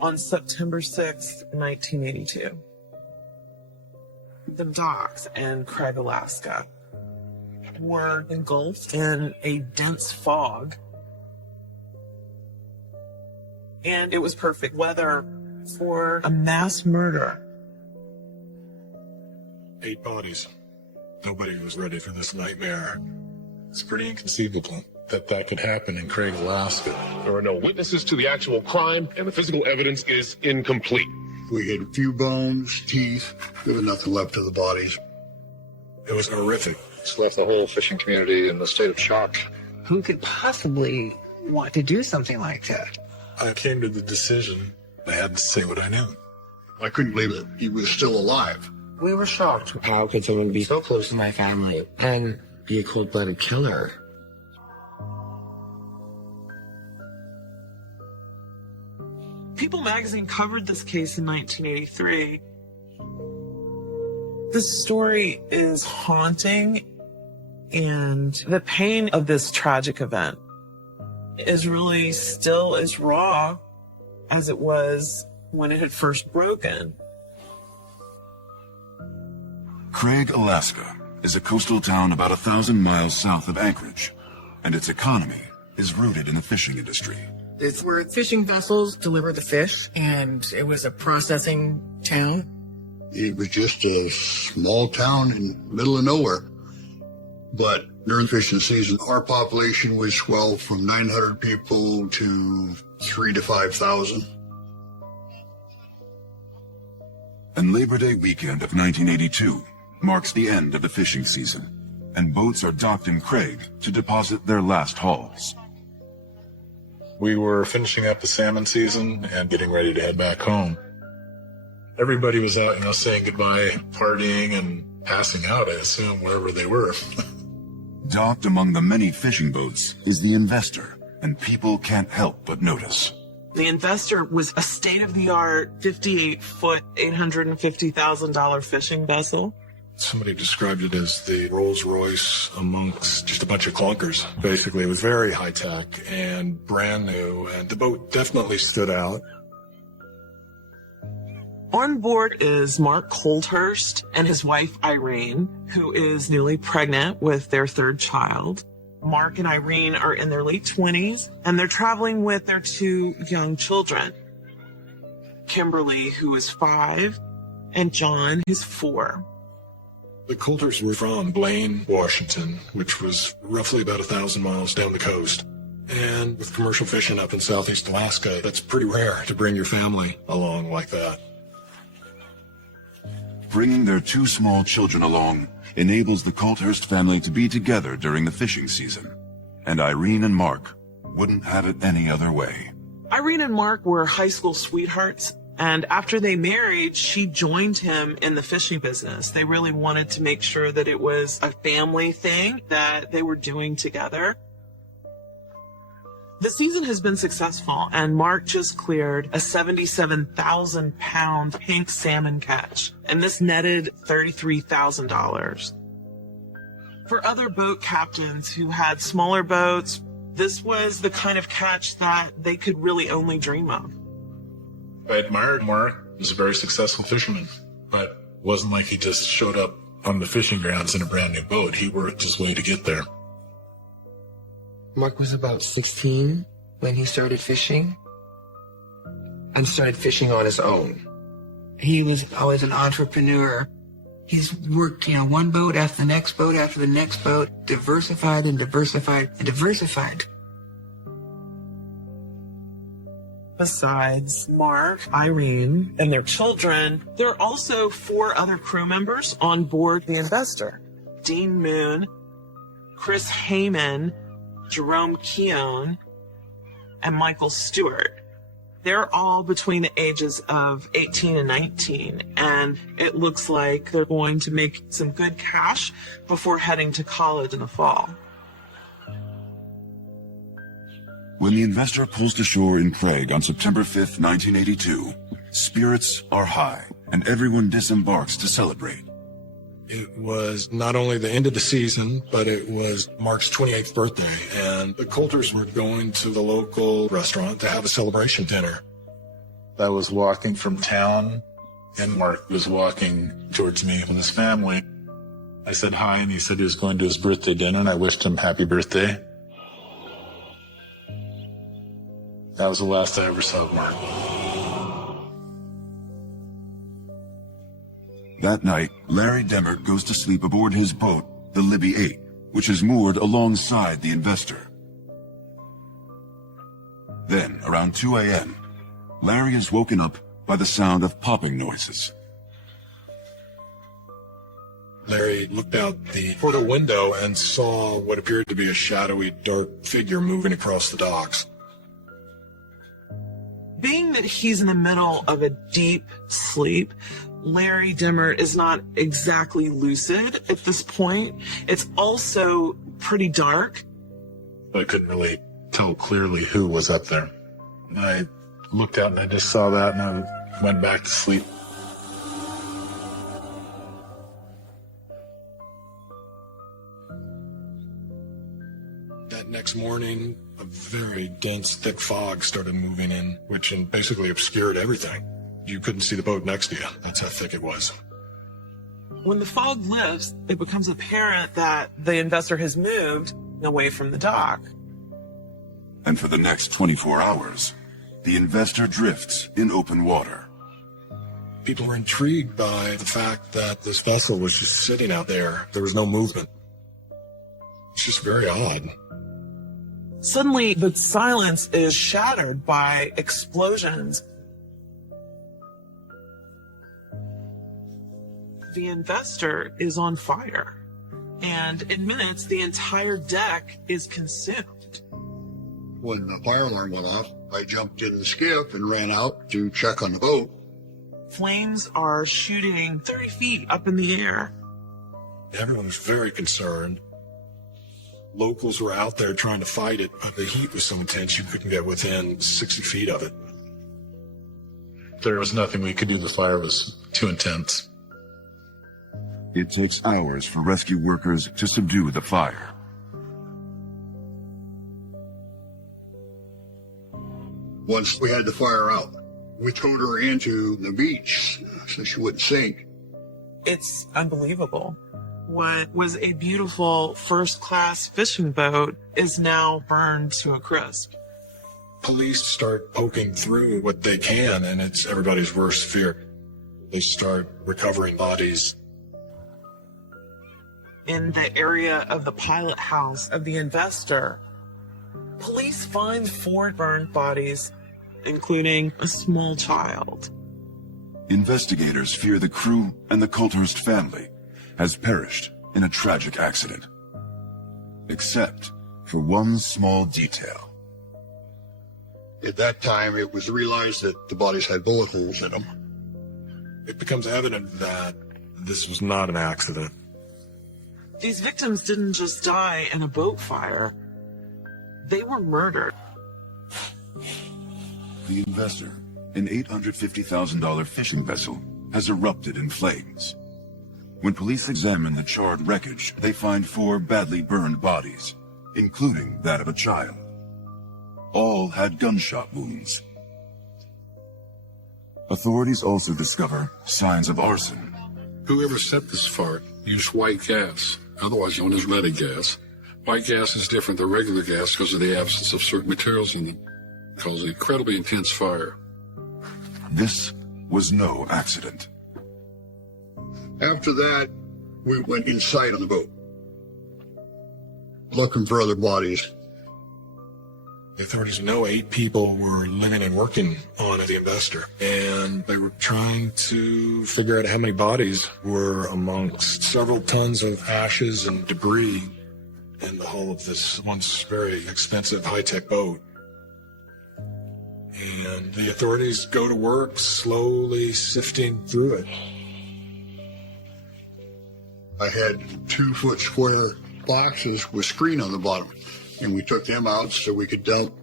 on September 6th, 1982. The docks in Craig, Alaska were engulfed in a dense fog. And it was perfect weather for a mass murder. 8 bodies. Nobody was ready for this nightmare. It's pretty inconceivable that that could happen in Craig, Alaska. There are no witnesses to the actual crime, and the physical evidence is incomplete. We had a few bones, teeth. There was nothing left of the bodies. It was horrific. It's left the whole fishing community in a state of shock. Who could possibly want to do something like that? I came to the decision I had to say what I knew. I couldn't believe that he was still alive. We were shocked. How could someone be so close to my family and be a cold-blooded killer? People magazine covered this case in 1983. The story is haunting, and the pain of this tragic event is really still as raw as it was when it had first broken. Craig, Alaska is a coastal town about 1,000 miles south of Anchorage, and its economy is rooted in the fishing industry. It's where fishing vessels deliver the fish, and it was a processing town. It was just a small town in the middle of nowhere. But during fishing season, our population would swell from 900 people to 3,000 to 5,000. And Labor Day weekend of 1982 marks the end of the fishing season, and boats are docked in Craig to deposit their last hauls. We were finishing up the salmon season and getting ready to head back home. Everybody was out, saying goodbye, partying, and passing out, I assume, wherever they were. Docked among the many fishing boats is the Investor, and people can't help but notice. The Investor was a state-of-the-art 58-foot, $850,000 fishing vessel. Somebody described it as the Rolls-Royce amongst just a bunch of clunkers. Basically, it was very high-tech and brand new, and the boat definitely stood out. On board is Mark Coldhurst and his wife, Irene, who is newly pregnant with their 3rd child. Mark and Irene are in their late 20s, and they're traveling with their 2 young children, Kimberly, who is 5, and John, who's 4. The Coulters were from Blaine, Washington, which was roughly about 1,000 miles down the coast. And with commercial fishing up in southeast Alaska, that's pretty rare to bring your family along like that. Bringing their 2 small children along enables the Coulthurst family to be together during the fishing season. And Irene and Mark wouldn't have it any other way. Irene and Mark were high school sweethearts, and after they married, she joined him in the fishing business. They really wanted to make sure that it was a family thing that they were doing together. The season has been successful, and Mark just cleared a 77,000-pound pink salmon catch, and this netted $33,000. For other boat captains who had smaller boats, this was the kind of catch that they could really only dream of. I admired Mark. He was a very successful fisherman, but it wasn't like he just showed up on the fishing grounds in a brand new boat. He worked his way to get there. Mark was about 16 when he started fishing and started fishing on his own. He was always an entrepreneur. He's worked, one boat after the next boat after the next boat, diversified and diversified and diversified. Besides Mark, Irene, and their children, there are also 4 other crew members on board the Investor. Dean Moon, Chris Heyman, Jerome Keown, and Michael Stewart. They're all between the ages of 18 and 19, and it looks like they're going to make some good cash before heading to college in the fall. When the Investor pulls to shore in Craig on September 5th, 1982, spirits are high, and everyone disembarks to celebrate. It was not only the end of the season, but it was Mark's 28th birthday, and the Coulters were going to the local restaurant to have a celebration dinner. I was walking from town, and Mark was walking towards me with his family. I said hi, and he said he was going to his birthday dinner, and I wished him happy birthday. That was the last I ever saw of Mark. That night, Larry Demmert goes to sleep aboard his boat, the Libby 8, which is moored alongside the Investor. Then, around 2 a.m., Larry is woken up by the sound of popping noises. Larry looked out the portal window and saw what appeared to be a shadowy, dark figure moving across the docks. Being that he's in the middle of a deep sleep, Larry Demmert is not exactly lucid at this point. It's also pretty dark. I couldn't really tell clearly who was up there. I looked out and I just saw that, and I went back to sleep. That next morning, a very dense, thick fog started moving in, which basically obscured everything. You couldn't see the boat next to you. That's how thick it was. When the fog lifts, it becomes apparent that the Investor has moved away from the dock. And for the next 24 hours, the Investor drifts in open water. People were intrigued by the fact that this vessel was just sitting out there. There was no movement. It's just very odd. Suddenly, the silence is shattered by explosions. The Investor is on fire, and in minutes, the entire deck is consumed. When the fire alarm went off, I jumped in the skiff and ran out to check on the boat. Flames are shooting 30 feet up in the air. Everyone was very concerned. Locals were out there trying to fight it, but the heat was so intense you couldn't get within 60 feet of it. There was nothing we could do. The fire was too intense. It takes hours for rescue workers to subdue the fire. Once we had the fire out, we towed her into the beach so she wouldn't sink. It's unbelievable. What was a beautiful first-class fishing boat is now burned to a crisp. Police start poking through what they can, and it's everybody's worst fear. They start recovering bodies. In the area of the pilot house of the Investor, police find 4 burned bodies, including a small child. Investigators fear the crew and the Coulthurst family has perished in a tragic accident. Except for one small detail. At that time, it was realized that the bodies had bullet holes in them. It becomes evident that this was not an accident. These victims didn't just die in a boat fire. They were murdered. The Investor, an $850,000 fishing vessel, has erupted in flames. When police examine the charred wreckage, they find 4 badly burned bodies, including that of a child. All had gunshot wounds. Authorities also discover signs of arson. Whoever set this fire used white gas, otherwise known as ready gas. White gas is different than regular gas because of the absence of certain materials in it. It causes an incredibly intense fire. This was no accident. After that, we went inside on the boat, looking for other bodies. The authorities know 8 people were living and working on the Investor, and they were trying to figure out how many bodies were amongst several tons of ashes and debris in the hull of this once very expensive high-tech boat. And the authorities go to work, slowly sifting through it. I had 2-foot square boxes with screen on the bottom, and we took them out so we could dump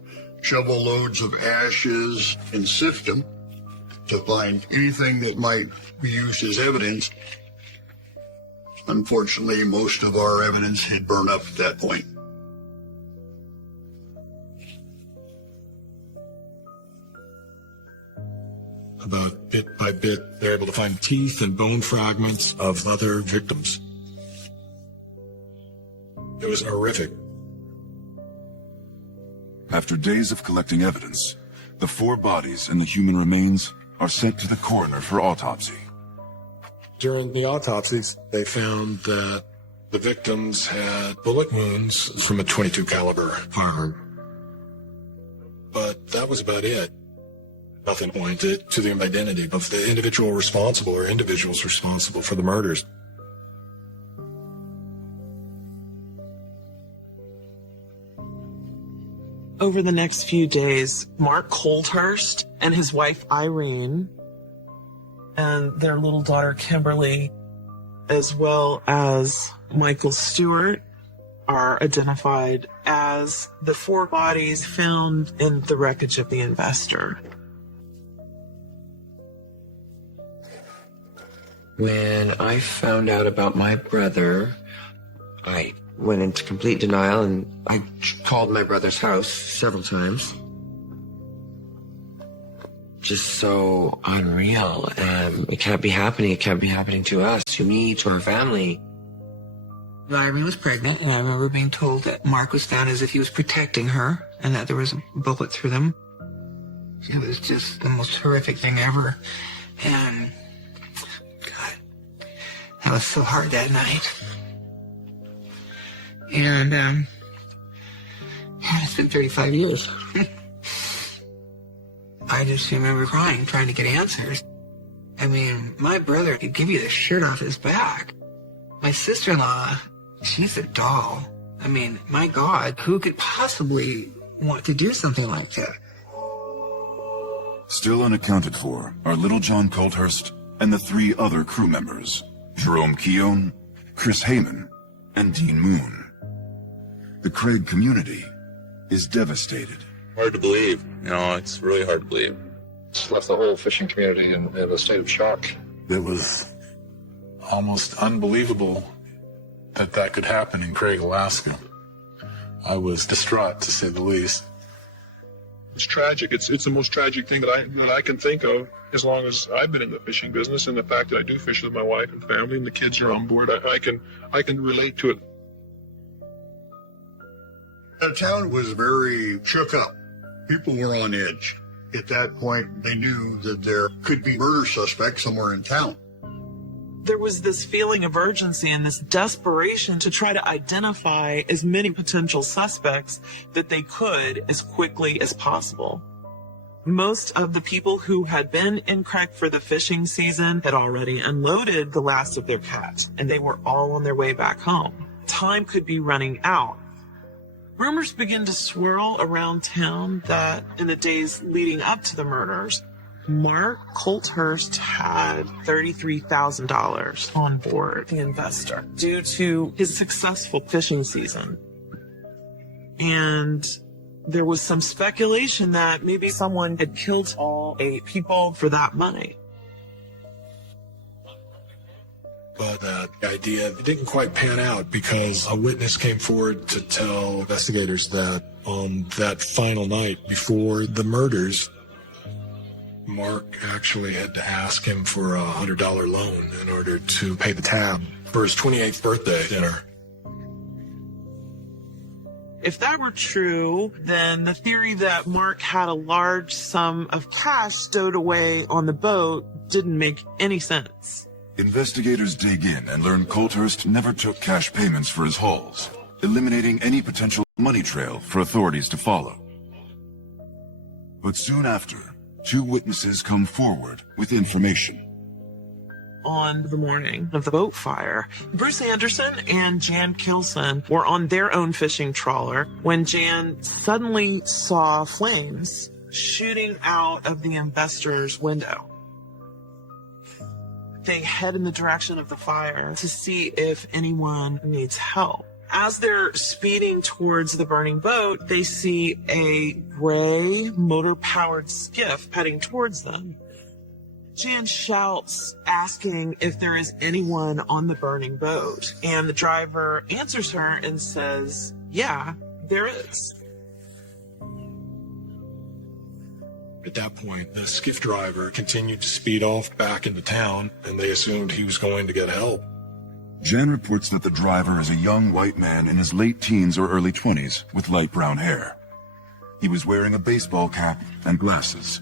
shovel loads of ashes and sift them to find anything that might be used as evidence. Unfortunately, most of our evidence had burned up at that point. About bit by bit, they're able to find teeth and bone fragments of other victims. It was horrific. After days of collecting evidence, the 4 bodies and the human remains are sent to the coroner for autopsy. During the autopsies, they found that the victims had bullet wounds from a .22 caliber firearm. But that was about it. Nothing pointed to the identity of the individual responsible or individuals responsible for the murders. Over the next few days, Mark Colthurst and his wife Irene and their little daughter Kimberly, as well as Michael Stewart, are identified as the 4 bodies found in the wreckage of the Investor. When I found out about my brother, I went into complete denial, and I called my brother's house several times. Just so unreal. It can't be happening. It can't be happening to us, to me, to our family. Irene was pregnant, and I remember being told that Mark was found as if he was protecting her and that there was a bullet through them. It was just the most horrific thing ever. And God, that was so hard that night. And it's been 35 years. I just remember crying, trying to get answers. I mean, my brother could give you the shirt off his back. My sister-in-law, she's a doll. I mean, my God, who could possibly want to do something like that? Still unaccounted for are Little John Colthurst and the 3 other crew members, Jerome Keown, Chris Heyman, and Dean Moon. The Craig community is devastated. Hard to believe. It's really hard to believe. It's left the whole fishing community in a state of shock. It was almost unbelievable that could happen in Craig, Alaska. I was distraught, to say the least. It's tragic. It's the most tragic thing that I can think of as long as I've been in the fishing business, and the fact that I do fish with my wife and family and the kids are on board, I can relate to it. The town was very shook up. People were on edge. At that point, they knew that there could be murder suspects somewhere in town. There was this feeling of urgency and this desperation to try to identify as many potential suspects that they could as quickly as possible. Most of the people who had been in Craig for the fishing season had already unloaded the last of their catch, and they were all on their way back home. Time could be running out. Rumors began to swirl around town that in the days leading up to the murders, Mark Colthurst had $33,000 on board the Investor due to his successful fishing season. And there was some speculation that maybe someone had killed all 8 people for that money. But that idea didn't quite pan out because a witness came forward to tell investigators that on that final night before the murders, Mark actually had to ask him for a $100 loan in order to pay the tab for his 28th birthday dinner. If that were true, then the theory that Mark had a large sum of cash stowed away on the boat didn't make any sense. Investigators dig in and learn Colthurst never took cash payments for his hauls, eliminating any potential money trail for authorities to follow. But soon after, 2 witnesses come forward with information. On the morning of the boat fire, Bruce Anderson and Jan Kilson were on their own fishing trawler when Jan suddenly saw flames shooting out of the Investor's window. They head in the direction of the fire to see if anyone needs help. As they're speeding towards the burning boat, they see a gray motor-powered skiff heading towards them. Jan shouts, asking if there is anyone on the burning boat, and the driver answers her and says, "Yeah, there is." At that point, the skiff driver continued to speed off back into town, and they assumed he was going to get help. Jan reports that the driver is a young white man in his late teens or early 20s with light brown hair. He was wearing a baseball cap and glasses.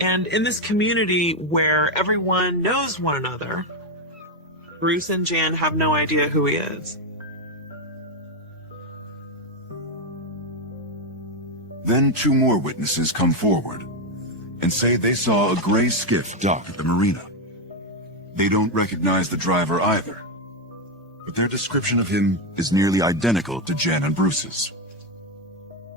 And in this community where everyone knows one another, Bruce and Jan have no idea who he is. Then 2 more witnesses come forward and say they saw a gray skiff dock at the marina. They don't recognize the driver either, but their description of him is nearly identical to Jan and Bruce's.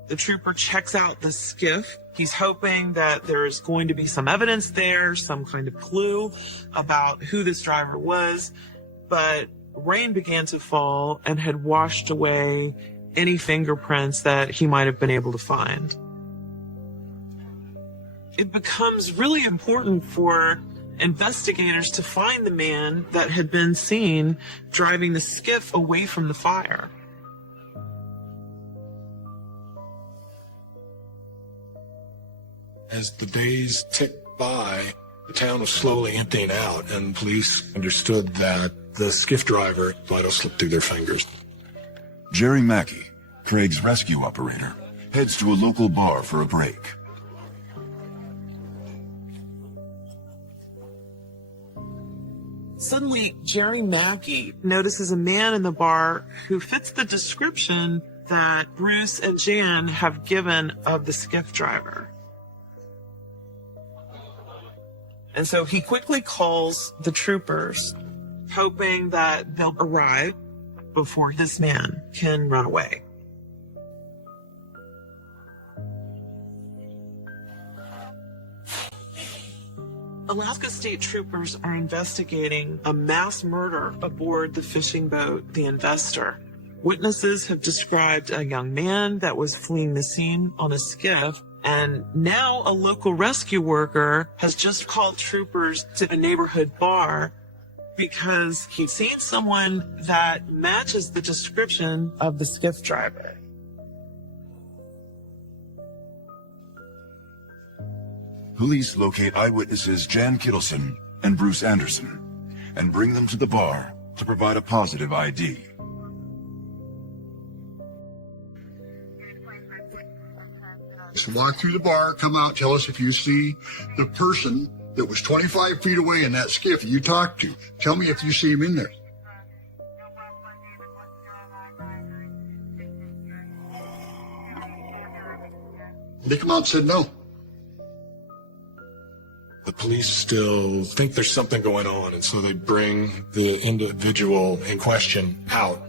The trooper checks out the skiff. He's hoping that there's going to be some evidence there, some kind of clue about who this driver was, but rain began to fall and had washed away any fingerprints that he might have been able to find. It becomes really important for investigators to find the man that had been seen driving the skiff away from the fire. As the days ticked by, the town was slowly emptying out, and police understood that the skiff driver might have slipped through their fingers. Jerry Mackey, Craig's rescue operator, heads to a local bar for a break. Suddenly, Jerry Mackey notices a man in the bar who fits the description that Bruce and Jan have given of the skiff driver. And so he quickly calls the troopers, hoping that they'll arrive before this man can run away. Alaska State Troopers are investigating a mass murder aboard the fishing boat, the Investor. Witnesses have described a young man that was fleeing the scene on a skiff, and now a local rescue worker has just called troopers to a neighborhood bar because he's seen someone that matches the description of the skiff driver. Police locate eyewitnesses Jan Kittleson and Bruce Anderson and bring them to the bar to provide a positive ID. So walk through the bar, come out, tell us if you see the person that was 25 feet away in that skiff you talked to. Tell me if you see him in there. They come out and said no. The police still think there's something going on, and so they bring the individual in question out.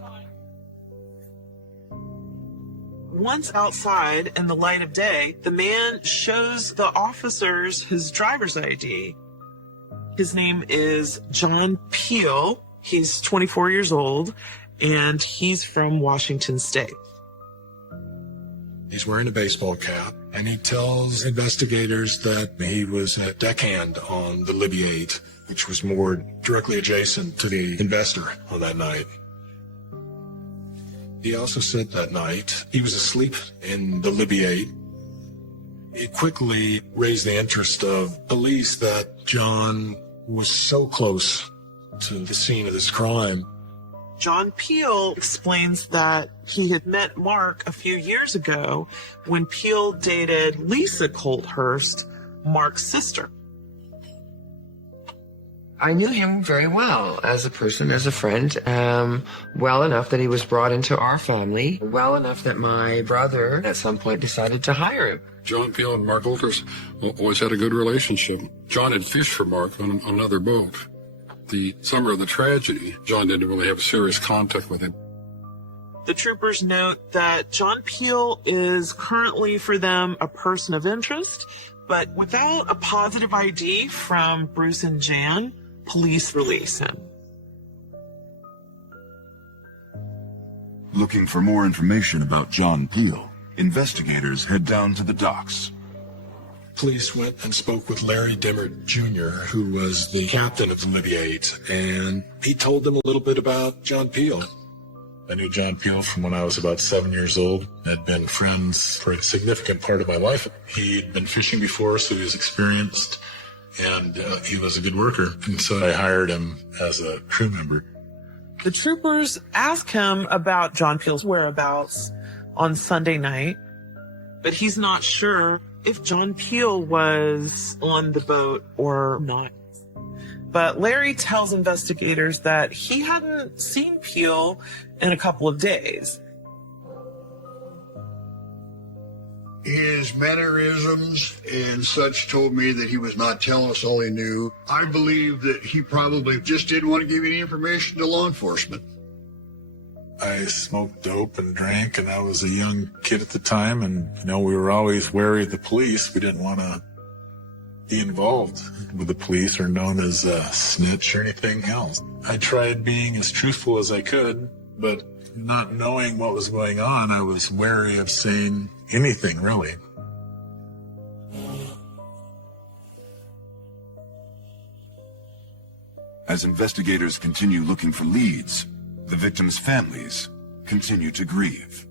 Once outside in the light of day, the man shows the officers his driver's ID. His name is John Peel. He's 24 years old, and he's from Washington State. He's wearing a baseball cap, and he tells investigators that he was a deckhand on the Libby 8, which was moored directly adjacent to the Investor on that night. He also said that night he was asleep in the Libby 8. It quickly raised the interest of police that John was so close to the scene of this crime. John Peel explains that he had met Mark a few years ago when Peel dated Lisa Colthurst, Mark's sister. I knew him very well as a person, as a friend, well enough that he was brought into our family, well enough that my brother at some point decided to hire him. John Peel and Mark Olters always had a good relationship. John had fished for Mark on another boat. The summer of the tragedy, John didn't really have serious contact with him. The troopers note that John Peel is currently for them a person of interest, but without a positive ID from Bruce and Jan, police release him. Looking for more information about John Peel, investigators head down to the docks. Police went and spoke with Larry Dimmert Jr., who was the captain of the Libby 8, and he told them a little bit about John Peel. I knew John Peel from when I was about 7 years old. Had been friends for a significant part of my life. He'd been fishing before, so he was experienced, and he was a good worker. And so I hired him as a crew member. The troopers ask him about John Peel's whereabouts on Sunday night, but he's not sure if John Peel was on the boat or not. But Larry tells investigators that he hadn't seen Peel in a couple of days. His mannerisms and such told me that he was not telling us all he knew. I believe that he probably just didn't want to give any information to law enforcement. I smoked dope and drank, and I was a young kid at the time, and, we were always wary of the police. We didn't want to be involved with the police or known as a snitch or anything else. I tried being as truthful as I could, but not knowing what was going on, I was wary of saying anything, really. As investigators continue looking for leads, the victims' families continue to grieve.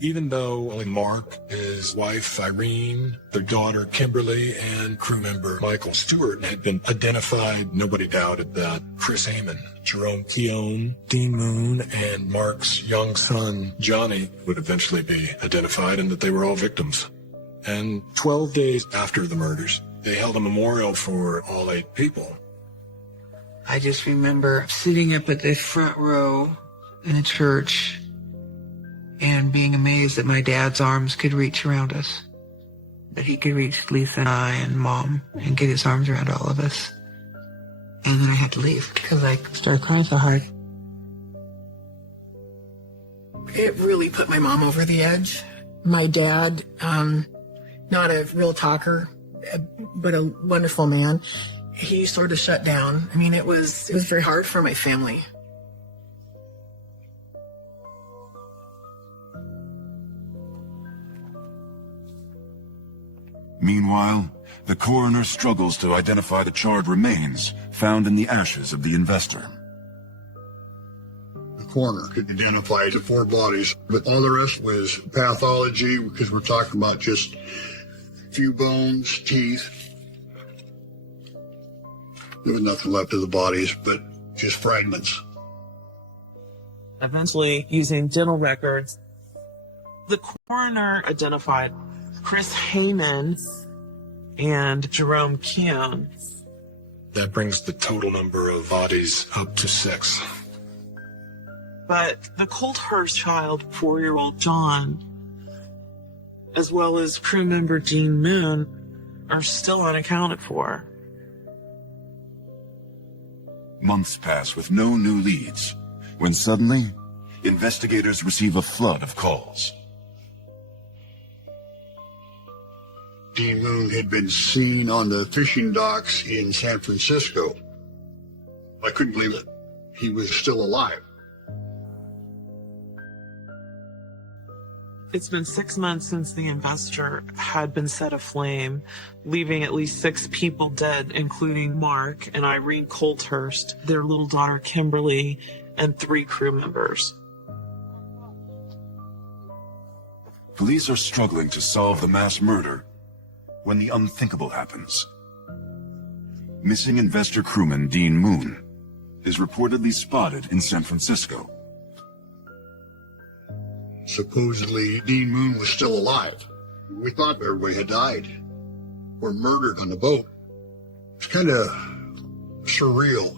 Even though only Mark, his wife Irene, their daughter Kimberly, and crew member Michael Stewart had been identified, nobody doubted that Chris Heyman, Jerome Keown, Dean Moon, and Mark's young son Johnny would eventually be identified, and that they were all victims. And 12 days after the murders, they held a memorial for all 8 people. I just remember sitting up at the front row in a church and being amazed that my dad's arms could reach around us. That he could reach Lisa and I and Mom and get his arms around all of us. And then I had to leave because I started crying so hard. It really put my mom over the edge. My dad, not a real talker, but a wonderful man. He sort of shut down. I mean, it was very hard for my family. Meanwhile, the coroner struggles to identify the charred remains found in the ashes of the investor. The coroner could identify the 4 bodies, but all the rest was pathology because we're talking about just a few bones, teeth. There was nothing left of the bodies, but just fragments. Eventually, using dental records, the coroner identified Chris Heyman and Jerome Keown. That brings the total number of bodies up to 6. But the Colthurst child, 4-year-old John, as well as crew member Dean Moon, are still unaccounted for. Months pass with no new leads, when suddenly, investigators receive a flood of calls. Dean Moon had been seen on the fishing docks in San Francisco. I couldn't believe it. He was still alive. It's been 6 months since the investor had been set aflame, leaving at least 6 people dead, including Mark and Irene Colthurst, their little daughter Kimberly, and 3 crew members. Police are struggling to solve the mass murder when the unthinkable happens. Missing investor crewman Dean Moon is reportedly spotted in San Francisco. Supposedly, Dean Moon was still alive. We thought everybody had died or murdered on the boat. It's kind of surreal.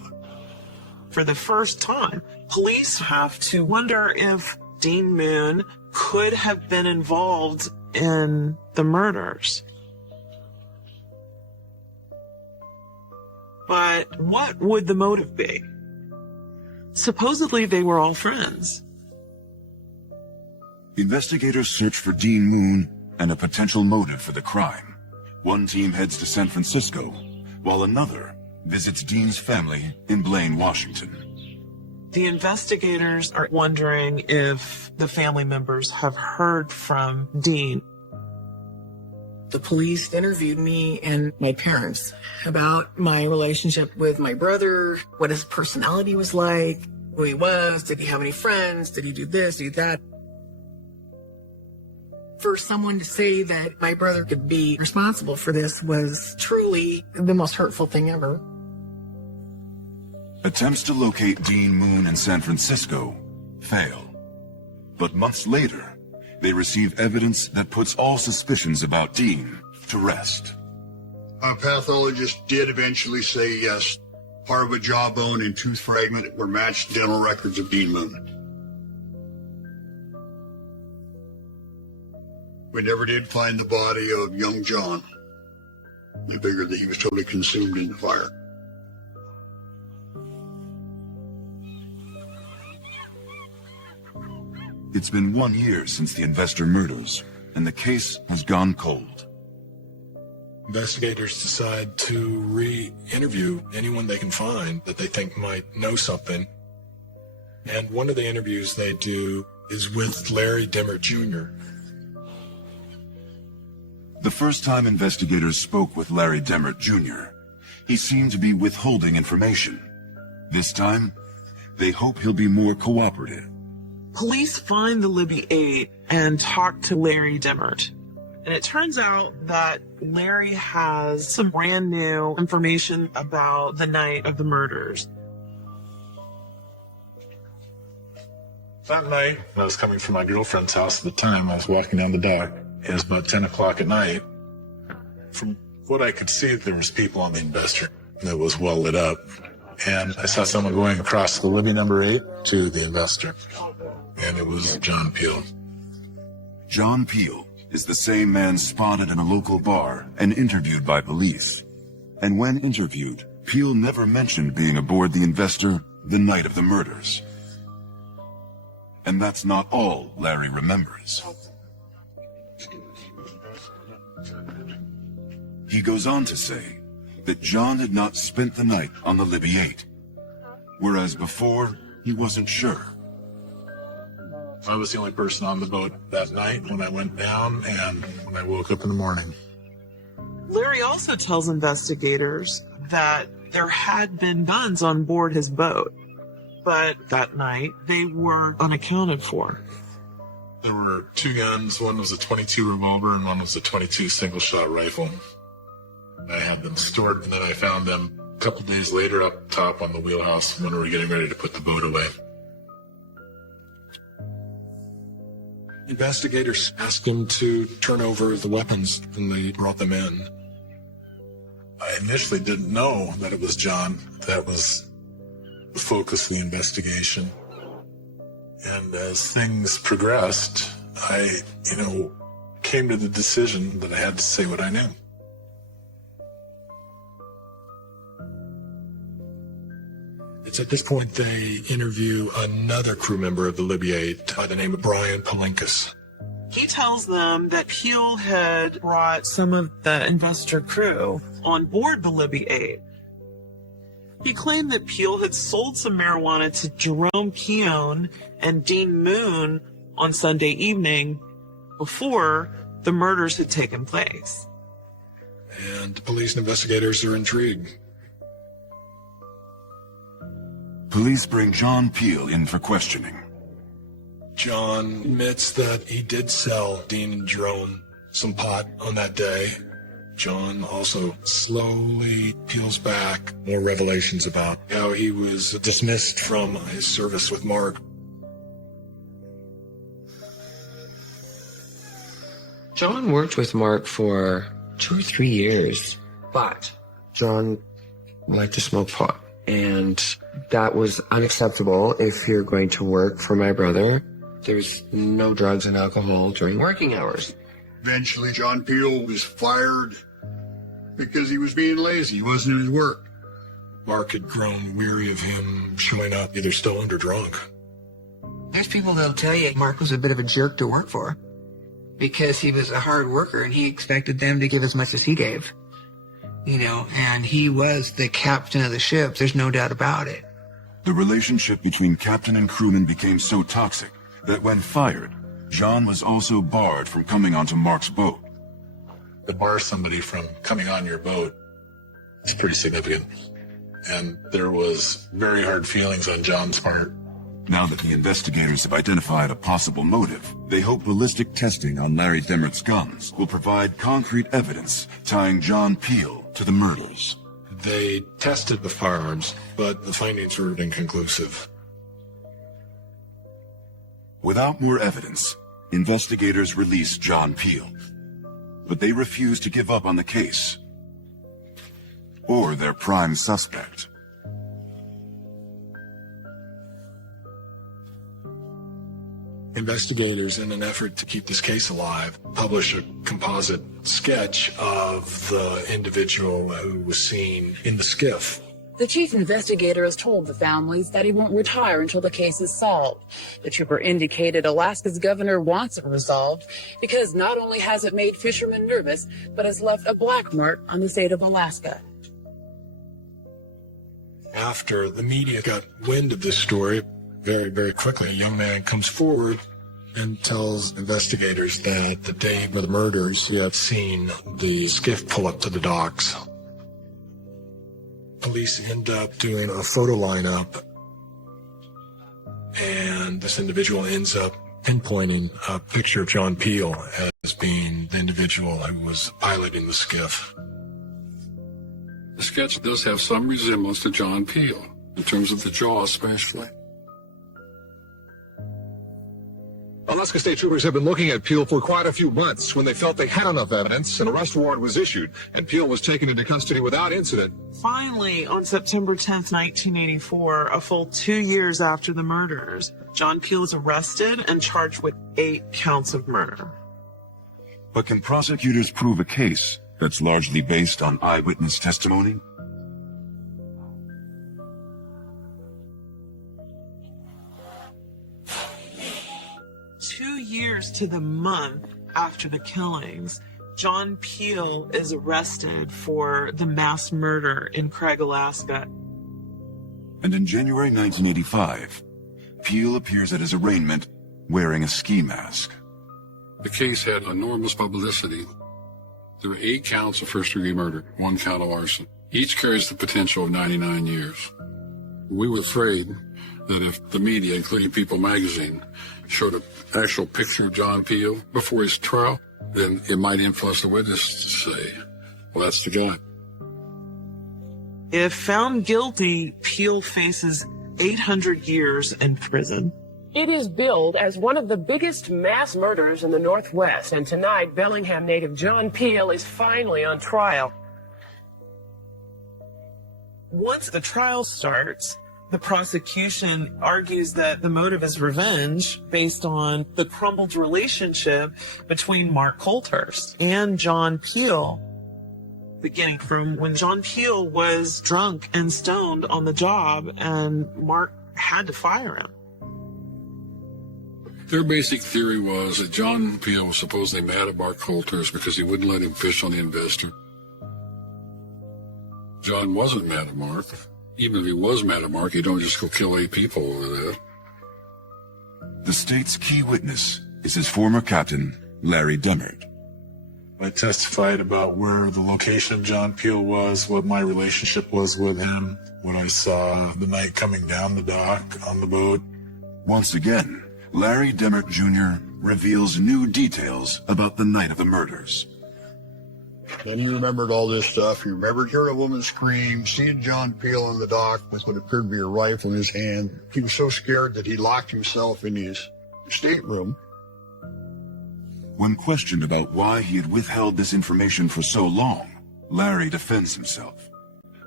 For the first time, police have to wonder if Dean Moon could have been involved in the murders. But what would the motive be? Supposedly they were all friends. Investigators search for Dean Moon and a potential motive for the crime. One team heads to San Francisco, while another visits Dean's family in Blaine, Washington. The investigators are wondering if the family members have heard from Dean. The police interviewed me and my parents about my relationship with my brother, what his personality was like, who he was. Did he have any friends? Did he do this, do that? For someone to say that my brother could be responsible for this was truly the most hurtful thing ever. Attempts to locate Dean Moon in San Francisco fail. But months later, they receive evidence that puts all suspicions about Dean to rest. A pathologist did eventually say yes. Part of a jawbone and tooth fragment were matched dental records of Dean Moon. We never did find the body of young John. We figured that he was totally consumed in the fire. It's been 1 year since the investor murders, and the case has gone cold. Investigators decide to re-interview anyone they can find that they think might know something. And one of the interviews they do is with Larry Demmert Jr. The first time investigators spoke with Larry Demmert Jr., he seemed to be withholding information. This time, they hope he'll be more cooperative. Police find the Libby 8 and talk to Larry Demmert. And it turns out that Larry has some brand new information about the night of the murders. That night, I was coming from my girlfriend's house at the time. I was walking down the dock. It was about 10 o'clock at night. From what I could see, there was people on the Investor that was well lit up. And I saw someone going across the Libby number 8 to the Investor. And it was John Peel. John Peel is the same man spotted in a local bar and interviewed by police. And when interviewed, Peel never mentioned being aboard the Investor the night of the murders. And that's not all Larry remembers. He goes on to say that John had not spent the night on the Libby 8, whereas before, he wasn't sure. I was the only person on the boat that night when I went down and when I woke up in the morning. Larry also tells investigators that there had been guns on board his boat, but that night they were unaccounted for. There were 2 guns. One was a .22 revolver and one was a .22 single-shot rifle. I had them stored, and then I found them a couple days later up top on the wheelhouse when we were getting ready to put the boat away. Investigators asked him to turn over the weapons, and they brought them in. I initially didn't know that it was John. That was the focus of the investigation. And as things progressed, I, came to the decision that I had to say what I knew. It's at this point they interview another crew member of the Libby 8 by the name of Brian Palinkas. He tells them that Peel had brought some of the Investor crew on board the Libby 8. He claimed that Peel had sold some marijuana to Jerome Keown and Dean Moon on Sunday evening before the murders had taken place. And the police and investigators are intrigued. Police bring John Peel in for questioning. John admits that he did sell Dean and Jerome some pot on that day. John also slowly peels back more revelations about how he was dismissed from his service with Mark. John worked with Mark for 2 or 3 years, but John liked to smoke pot. And that was unacceptable if you're going to work for my brother. There's no drugs and alcohol during working hours. Eventually, John Peel was fired because he was being lazy. He wasn't in his work. Mark had grown weary of him showing up either stoned or drunk. There's people that'll tell you Mark was a bit of a jerk to work for because he was a hard worker and he expected them to give as much as he gave. And he was the captain of the ship. There's no doubt about it. The relationship between captain and crewman became so toxic that when fired, John was also barred from coming onto Mark's boat. To bar somebody from coming on your boat is pretty significant. And there was very hard feelings on John's part Now that the investigators have identified a possible motive, they hope ballistic testing on Larry Demert's guns will provide concrete evidence tying John Peel to the murders. They tested the firearms, but the findings were inconclusive. Without more evidence, investigators release John Peel. But they refuse to give up on the case or their prime suspect. Investigators, in an effort to keep this case alive, publish a composite sketch of the individual who was seen in the skiff. The chief investigator has told the families that he won't retire until the case is solved. The trooper indicated Alaska's governor wants it resolved because not only has it made fishermen nervous, but has left a black mark on the state of Alaska. After the media got wind of this story, very, very quickly, a young man comes forward and tells investigators that the day of the murders, he had seen the skiff pull up to the docks. Police end up doing a photo lineup, and this individual ends up pinpointing a picture of John Peel as being the individual who was piloting the skiff. The sketch does have some resemblance to John Peel, in terms of the jaw especially. Alaska State Troopers have been looking at Peel for quite a few months. When they felt they had enough evidence, an arrest warrant was issued, and Peel was taken into custody without incident. Finally, on September 10th, 1984, a full 2 years after the murders, John Peel is arrested and charged with 8 counts of murder. But can prosecutors prove a case that's largely based on eyewitness testimony? Years to the month after the killings, John Peel is arrested for the mass murder in Craig, Alaska. And in January 1985, Peel appears at his arraignment wearing a ski mask. The case had enormous publicity. There were 8 counts of first-degree murder, 1 count of arson. Each carries the potential of 99 years. We were afraid that if the media, including People magazine, showed an actual picture of John Peel before his trial, then it might influence the witness to say, well, that's the guy. If found guilty, Peel faces 800 years in prison. It is billed as one of the biggest mass murders in the Northwest, and tonight, Bellingham native John Peel is finally on trial. Once the trial starts, the prosecution argues that the motive is revenge based on the crumbled relationship between Mark Coulthurst and John Peel, beginning from when John Peel was drunk and stoned on the job and Mark had to fire him. Their basic theory was that John Peel was supposedly mad at Mark Coulthurst because he wouldn't let him fish on the Investor. John wasn't mad at Mark. Even if he was mad at Mark, he don't just go kill 8 people over that. The state's key witness is his former captain, Larry Demert. I testified about where the location of John Peel was, what my relationship was with him, what I saw the night coming down the dock on the boat. Once again, Larry Demert Jr. reveals new details about the night of the murders. Then he remembered all this stuff. He remembered hearing a woman scream, seeing John Peel on the dock with what appeared to be a rifle in his hand. He was so scared that he locked himself in his stateroom. When questioned about why he had withheld this information for so long, Larry defends himself.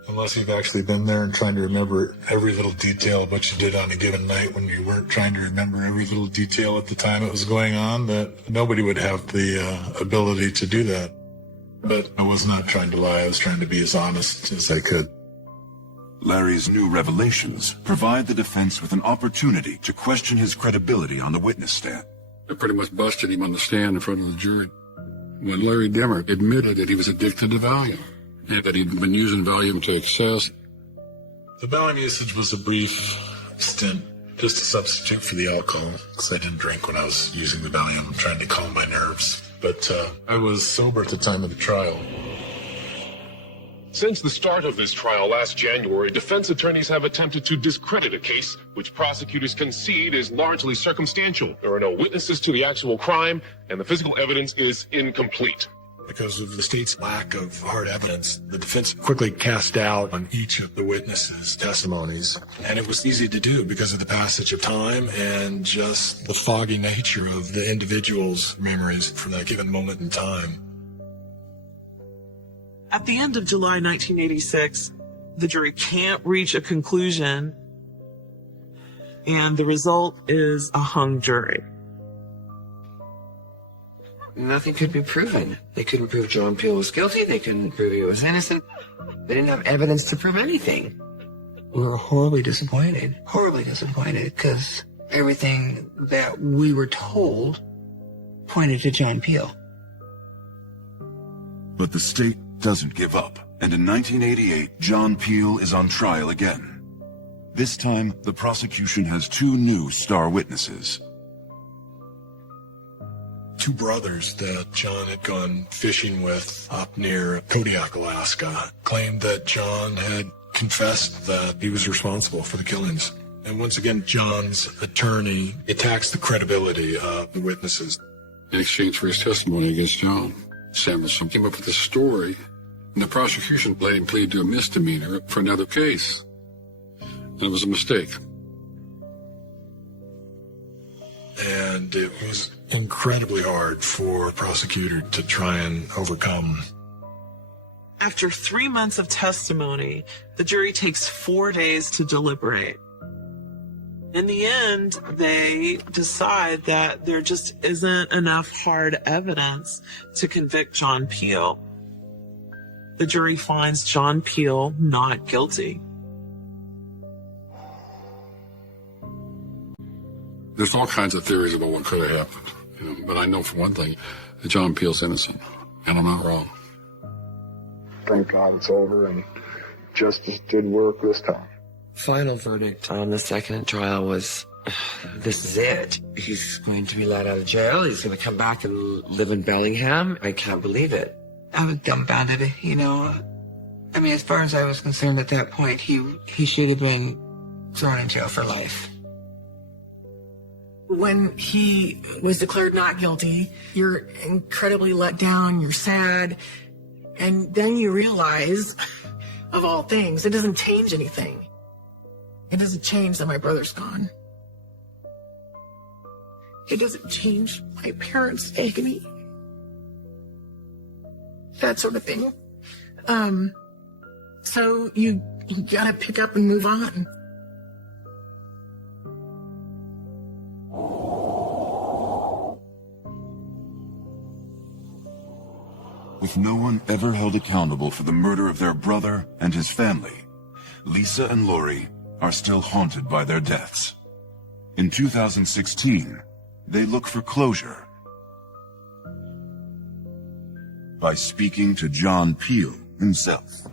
Unless you've actually been there and trying to remember every little detail of what you did on a given night when you weren't trying to remember every little detail at the time it was going on, that nobody would have the ability to do that. But I was not trying to lie. I was trying to be as honest as I could. Larry's new revelations provide the defense with an opportunity to question his credibility on the witness stand. They pretty much busted him on the stand in front of the jury. When Larry Demert admitted that he was addicted to Valium, and that he'd been using Valium to excess. The Valium usage was a brief stint, just a substitute for the alcohol, because I didn't drink when I was using the Valium, trying to calm my nerves. But I was sober at the time of the trial. Since the start of this trial last January, defense attorneys have attempted to discredit a case which prosecutors concede is largely circumstantial. There are no witnesses to the actual crime, and the physical evidence is incomplete. Because of the state's lack of hard evidence, the defense quickly cast doubt on each of the witnesses' testimonies. And it was easy to do because of the passage of time and just the foggy nature of the individual's memories from that given moment in time. At the end of July 1986, the jury can't reach a conclusion, and the result is a hung jury. Nothing could be proven. They couldn't prove John Peel was guilty. They couldn't prove he was innocent. They didn't have evidence to prove anything. We were horribly disappointed, because everything that we were told pointed to John Peel. But the state doesn't give up, and in 1988, John Peel is on trial again. This time, the prosecution has two new star witnesses. Two brothers that John had gone fishing with up near Kodiak, Alaska, claimed that John had confessed that he was responsible for the killings. And once again, John's attorney attacks the credibility of the witnesses. In exchange for his testimony against John, Samuelson came up with this story, and the prosecution let him plead to a misdemeanor for another case. And it was a mistake. And it was incredibly hard for a prosecutor to try and overcome. After 3 months of testimony, the jury takes 4 days to deliberate. In the end, they decide that there just isn't enough hard evidence to convict John Peel. The jury finds John Peel not guilty. There's all kinds of theories about what could have happened, but I know for one thing that John Peel's innocent, and I'm not wrong. Thank God it's over and justice did work this time. Final verdict on the second trial was, this is it. He's going to be let out of jail. He's going to come back and live in Bellingham. I can't believe it. I was dumbfounded, I mean, as far as I was concerned at that point, he should have been thrown in jail for life. When he was declared not guilty, you're incredibly let down, you're sad, and then you realize, of all things, it doesn't change anything. It doesn't change that my brother's gone. It doesn't change my parents' agony. That sort of thing. So you gotta pick up and move on. With no one ever held accountable for the murder of their brother and his family, Lisa and Lori are still haunted by their deaths. In 2016, they look for closure by speaking to John Peel himself.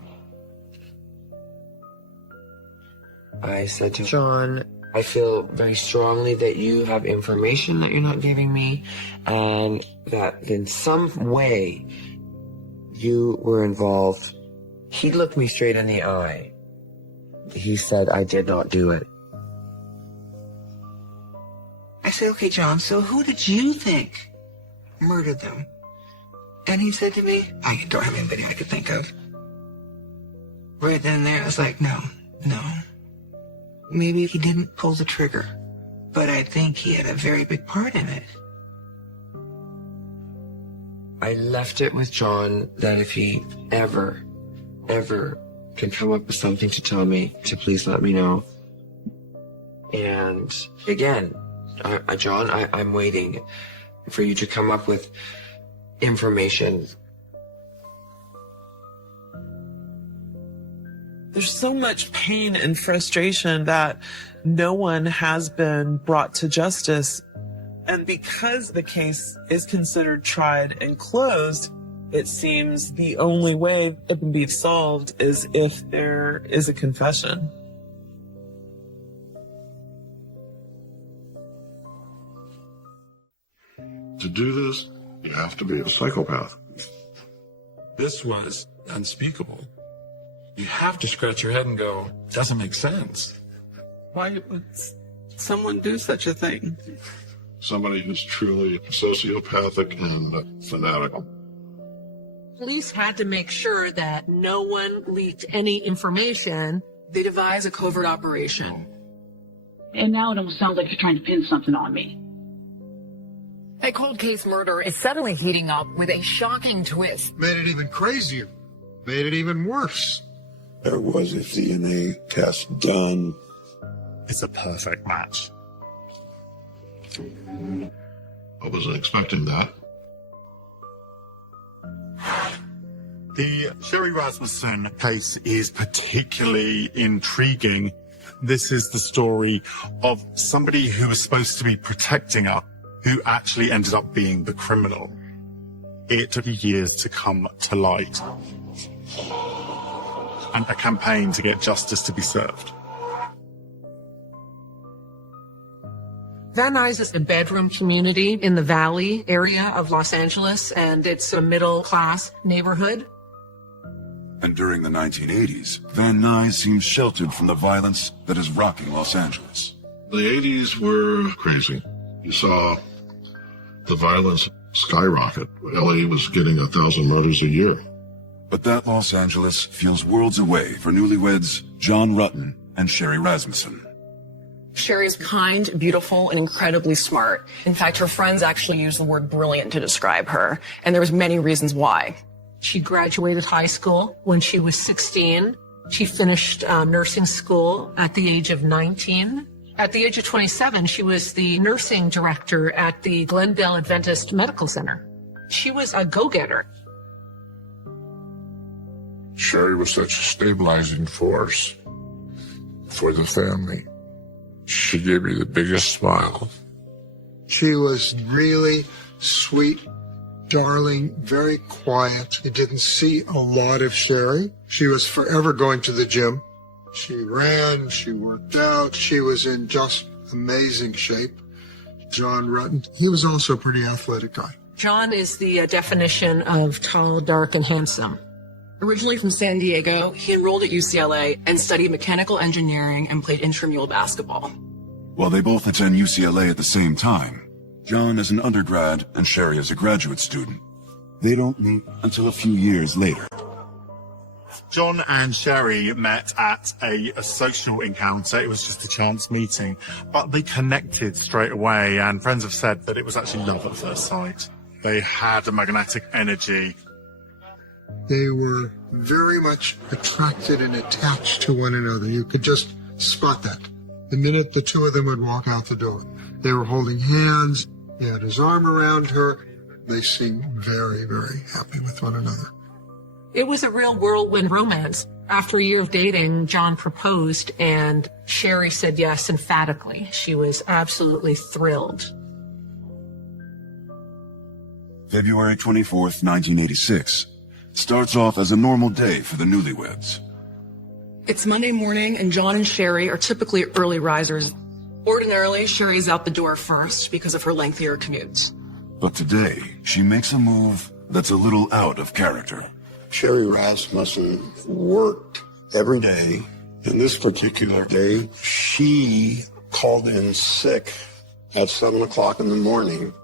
I said to John, I feel very strongly that you have information that you're not giving me, and that in some way you were involved. He looked me straight in the eye. He said, I did not do it. I said, okay, John, so who did you think murdered them? And he said to me, I don't have anybody I could think of. Right then and there, I was like, no. Maybe he didn't pull the trigger, but I think he had a very big part in it. I left it with John that if he ever can come up with something to tell me, to please let me know. And again, John, I'm waiting for you to come up with information. There's so much pain and frustration that no one has been brought to justice. And because the case is considered tried and closed, it seems the only way it can be solved is if there is a confession. To do this, you have to be a psychopath. This was unspeakable. You have to scratch your head and go, doesn't make sense. Why would someone do such a thing? Somebody who's truly sociopathic and fanatical. Police had to make sure that no one leaked any information. They devised a covert operation. And now it almost sounds like you're trying to pin something on me. A cold case murder is suddenly heating up with a shocking twist. Made it even crazier. Made it even worse. There was a DNA test done. It's a perfect match. I wasn't expecting that. The Sherry Rasmussen case is particularly intriguing. This is the story of somebody who was supposed to be protecting her, who actually ended up being the criminal. It took years to come to light, and a campaign to get justice to be served. Van Nuys is a bedroom community in the Valley area of Los Angeles, and it's a middle-class neighborhood. And during the 1980s, Van Nuys seems sheltered from the violence that is rocking Los Angeles. The 80s were crazy. You saw the violence skyrocket. LA was getting 1,000 murders a year. But that Los Angeles feels worlds away for newlyweds John Rutten and Sherry Rasmussen. Sherry is kind, beautiful, and incredibly smart. In fact, her friends actually use the word brilliant to describe her, and there was many reasons why. She graduated high school when she was 16. She finished nursing school at the age of 19. At the age of 27, she was the nursing director at the Glendale Adventist Medical Center. She was a go-getter. Sherry was such a stabilizing force for the family. She gave me the biggest smile. She was really sweet, darling, very quiet. You didn't see a lot of Sherry. She was forever going to the gym. She ran, she worked out, she was in just amazing shape. John Rutten, he was also a pretty athletic guy. John is the definition of tall, dark, and handsome. Originally from San Diego, he enrolled at UCLA and studied mechanical engineering and played intramural basketball. While they both attend UCLA at the same time, John is an undergrad and Sherry is a graduate student. They don't meet until a few years later. John and Sherry met at a social encounter. It was just a chance meeting, but they connected straight away, and friends have said that it was actually love at first sight. They had a magnetic energy. They were very much attracted and attached to one another. You could just spot that. The minute the two of them would walk out the door, they were holding hands. He had his arm around her. They seemed very, very happy with one another. It was a real whirlwind romance. After a year of dating, John proposed, and Sherry said yes emphatically. She was absolutely thrilled. February 24th, 1986, starts off as a normal day for the newlyweds. It's Monday morning, and John and Sherry are typically early risers. Ordinarily, Sherry's out the door first because of her lengthier commutes. But today, she makes a move that's a little out of character. Sherry Rasmussen worked every day. And this particular day, she called in sick at 7 o'clock in the morning.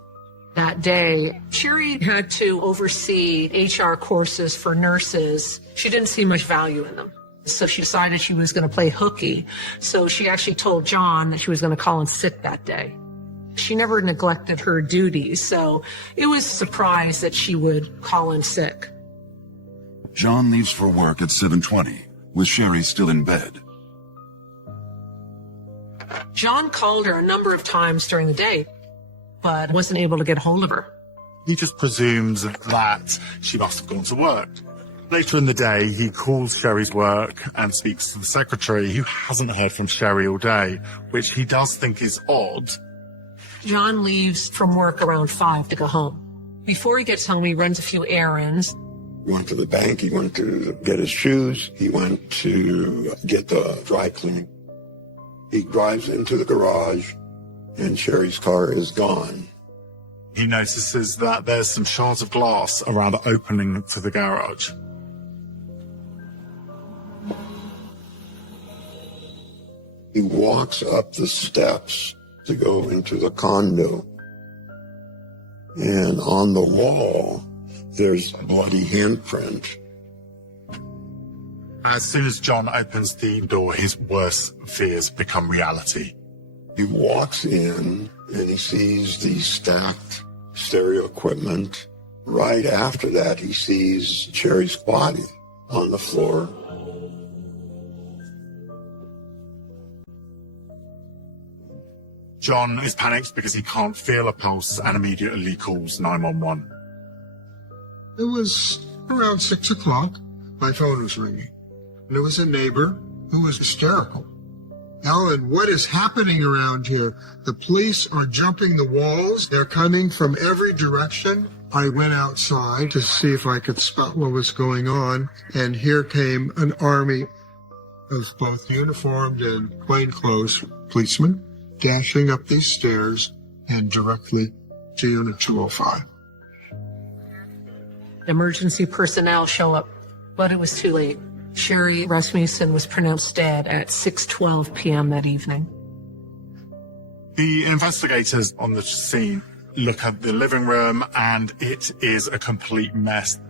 That day, Sherry had to oversee HR courses for nurses. She didn't see much value in them. So she decided she was going to play hooky. So she actually told John that she was going to call in sick that day. She never neglected her duties, so it was a surprise that she would call in sick. John leaves for work at 7:20, with Sherry still in bed. John called her a number of times during the day, but wasn't able to get a hold of her. He just presumes that she must have gone to work. Later in the day, he calls Sherry's work and speaks to the secretary, who hasn't heard from Sherry all day, which he does think is odd. John leaves from work around 5 to go home. Before he gets home, he runs a few errands. He went to the bank, he went to get his shoes, he went to get the dry cleaning. He drives into the garage, and Sherry's car is gone. He notices that there's some shards of glass around the opening to the garage. He walks up the steps to go into the condo. And on the wall, there's a bloody handprint. As soon as John opens the door, his worst fears become reality. He walks in and he sees the stacked stereo equipment. Right after that, he sees Sherry's body on the floor. John is panicked because he can't feel a pulse and immediately calls 911. It was around 6 o'clock. My phone was ringing. And it was a neighbor who was hysterical. Alan, what is happening around here? The police are jumping the walls. They're coming from every direction. I went outside to see if I could spot what was going on. And here came an army of both uniformed and plainclothes policemen dashing up these stairs and directly to Unit 205. Emergency personnel show up, but it was too late. Sherry Rasmussen was pronounced dead at 6:12 p.m. that evening. The investigators on the scene look at the living room and it is a complete mess.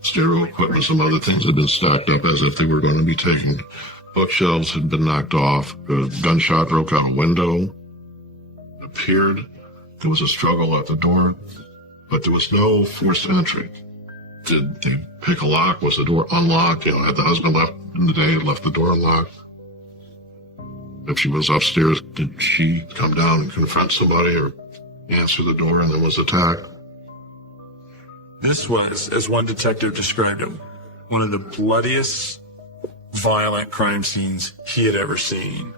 Stereo equipment, some other things had been stacked up as if they were going to be taken. Bookshelves had been knocked off. A gunshot broke out a window. It appeared there was a struggle at the door, but there was no forced entry. Did they pick a lock? Was the door unlocked? Had the husband left in the day, left the door unlocked? If she was upstairs, did she come down and confront somebody or answer the door and then was attacked? This was, as one detective described it, one of the bloodiest, violent crime scenes he had ever seen.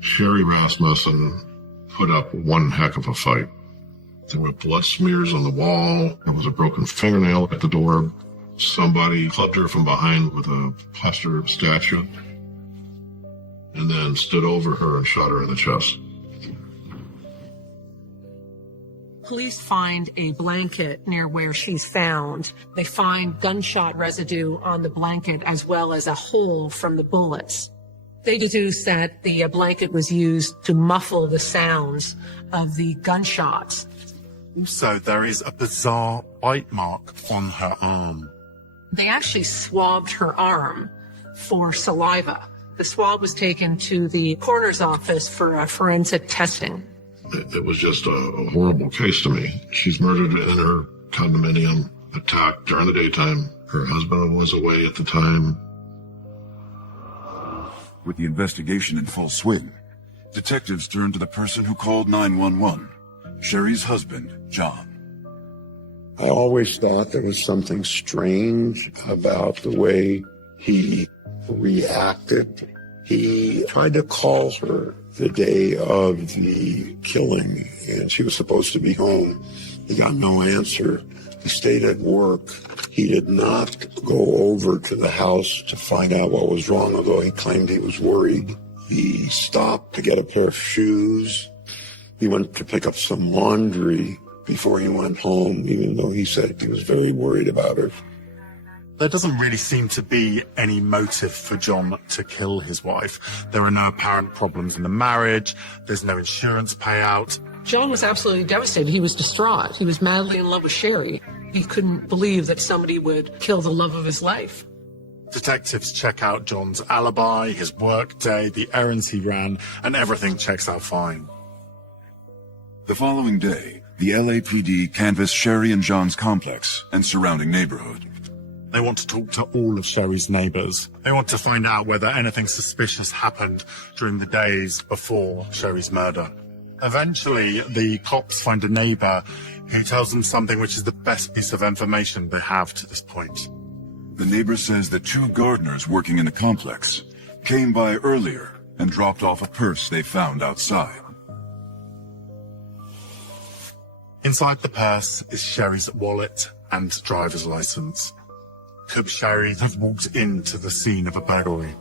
Sherry Rasmussen put up one heck of a fight. There were blood smears on the wall. There was a broken fingernail at the door. Somebody clubbed her from behind with a plaster statue and then stood over her and shot her in the chest. Police find a blanket near where she's found. They find gunshot residue on the blanket as well as a hole from the bullets. They deduce that the blanket was used to muffle the sounds of the gunshots. Also, there is a bizarre bite mark on her arm. They actually swabbed her arm for saliva. The swab was taken to the coroner's office for forensic testing. It was just a horrible case to me. She's murdered in her condominium, attacked during the daytime. Her husband was away at the time. With the investigation in full swing, detectives turned to the person who called 911, Sherry's husband, John. I always thought there was something strange about the way he reacted. He tried to call her the day of the killing, and she was supposed to be home. He got no answer. He stayed at work. He did not go over to the house to find out what was wrong, although he claimed he was worried. He stopped to get a pair of shoes. He went to pick up some laundry before he went home, even though he said he was very worried about her. There doesn't really seem to be any motive for John to kill his wife. There are no apparent problems in the marriage. There's no insurance payout. John was absolutely devastated. He was distraught. He was madly in love with Sherry. He couldn't believe that somebody would kill the love of his life. Detectives check out John's alibi, his work day, the errands he ran, and everything checks out fine. The following day, the LAPD canvassed Sherry and John's complex and surrounding neighborhood. They want to talk to all of Sherry's neighbors. They want to find out whether anything suspicious happened during the days before Sherry's murder. Eventually, the cops find a neighbor who tells them something which is the best piece of information they have to this point. The neighbor says that two gardeners working in the complex came by earlier and dropped off a purse they found outside. Inside the purse is Sherry's wallet and driver's license. Could Sherry have walked into the scene of a burglary?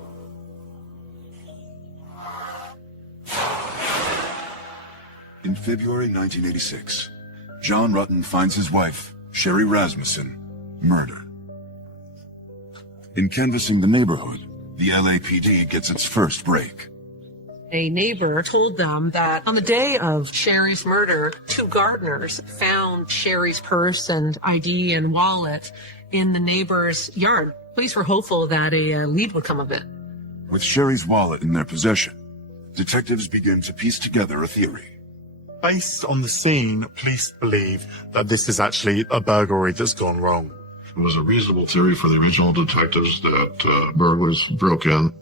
In February 1986, John Rutten finds his wife, Sherry Rasmussen, murdered. In canvassing the neighborhood, the LAPD gets its first break. A neighbor told them that on the day of Sherry's murder, 2 gardeners found Sherry's purse and ID and wallet in the neighbor's yard. Police were hopeful that a lead would come of it. With Sherry's wallet in their possession, detectives begin to piece together a theory. Based on the scene, police believe that this is actually a burglary that's gone wrong. It was a reasonable theory for the original detectives that burglars broke in,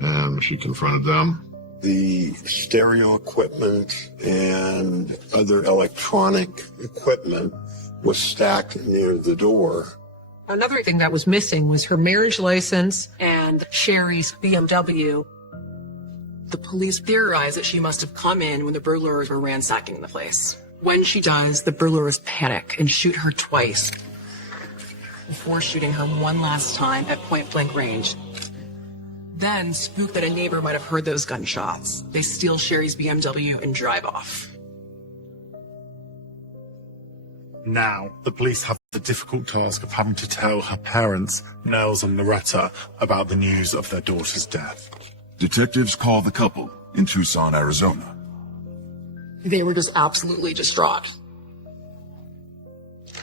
and she confronted them. The stereo equipment and other electronic equipment was stacked near the door. Another thing that was missing was her marriage license and Sherry's BMW. The police theorize that she must have come in when the burglars were ransacking the place. When she does, the burglars panic and shoot her twice before shooting her one last time at point-blank range. Then, spooked that a neighbor might have heard those gunshots, they steal Sherry's BMW and drive off. Now, the police have the difficult task of having to tell her parents, Nels and Loretta, about the news of their daughter's death. Detectives call the couple in Tucson, Arizona. They were just absolutely distraught.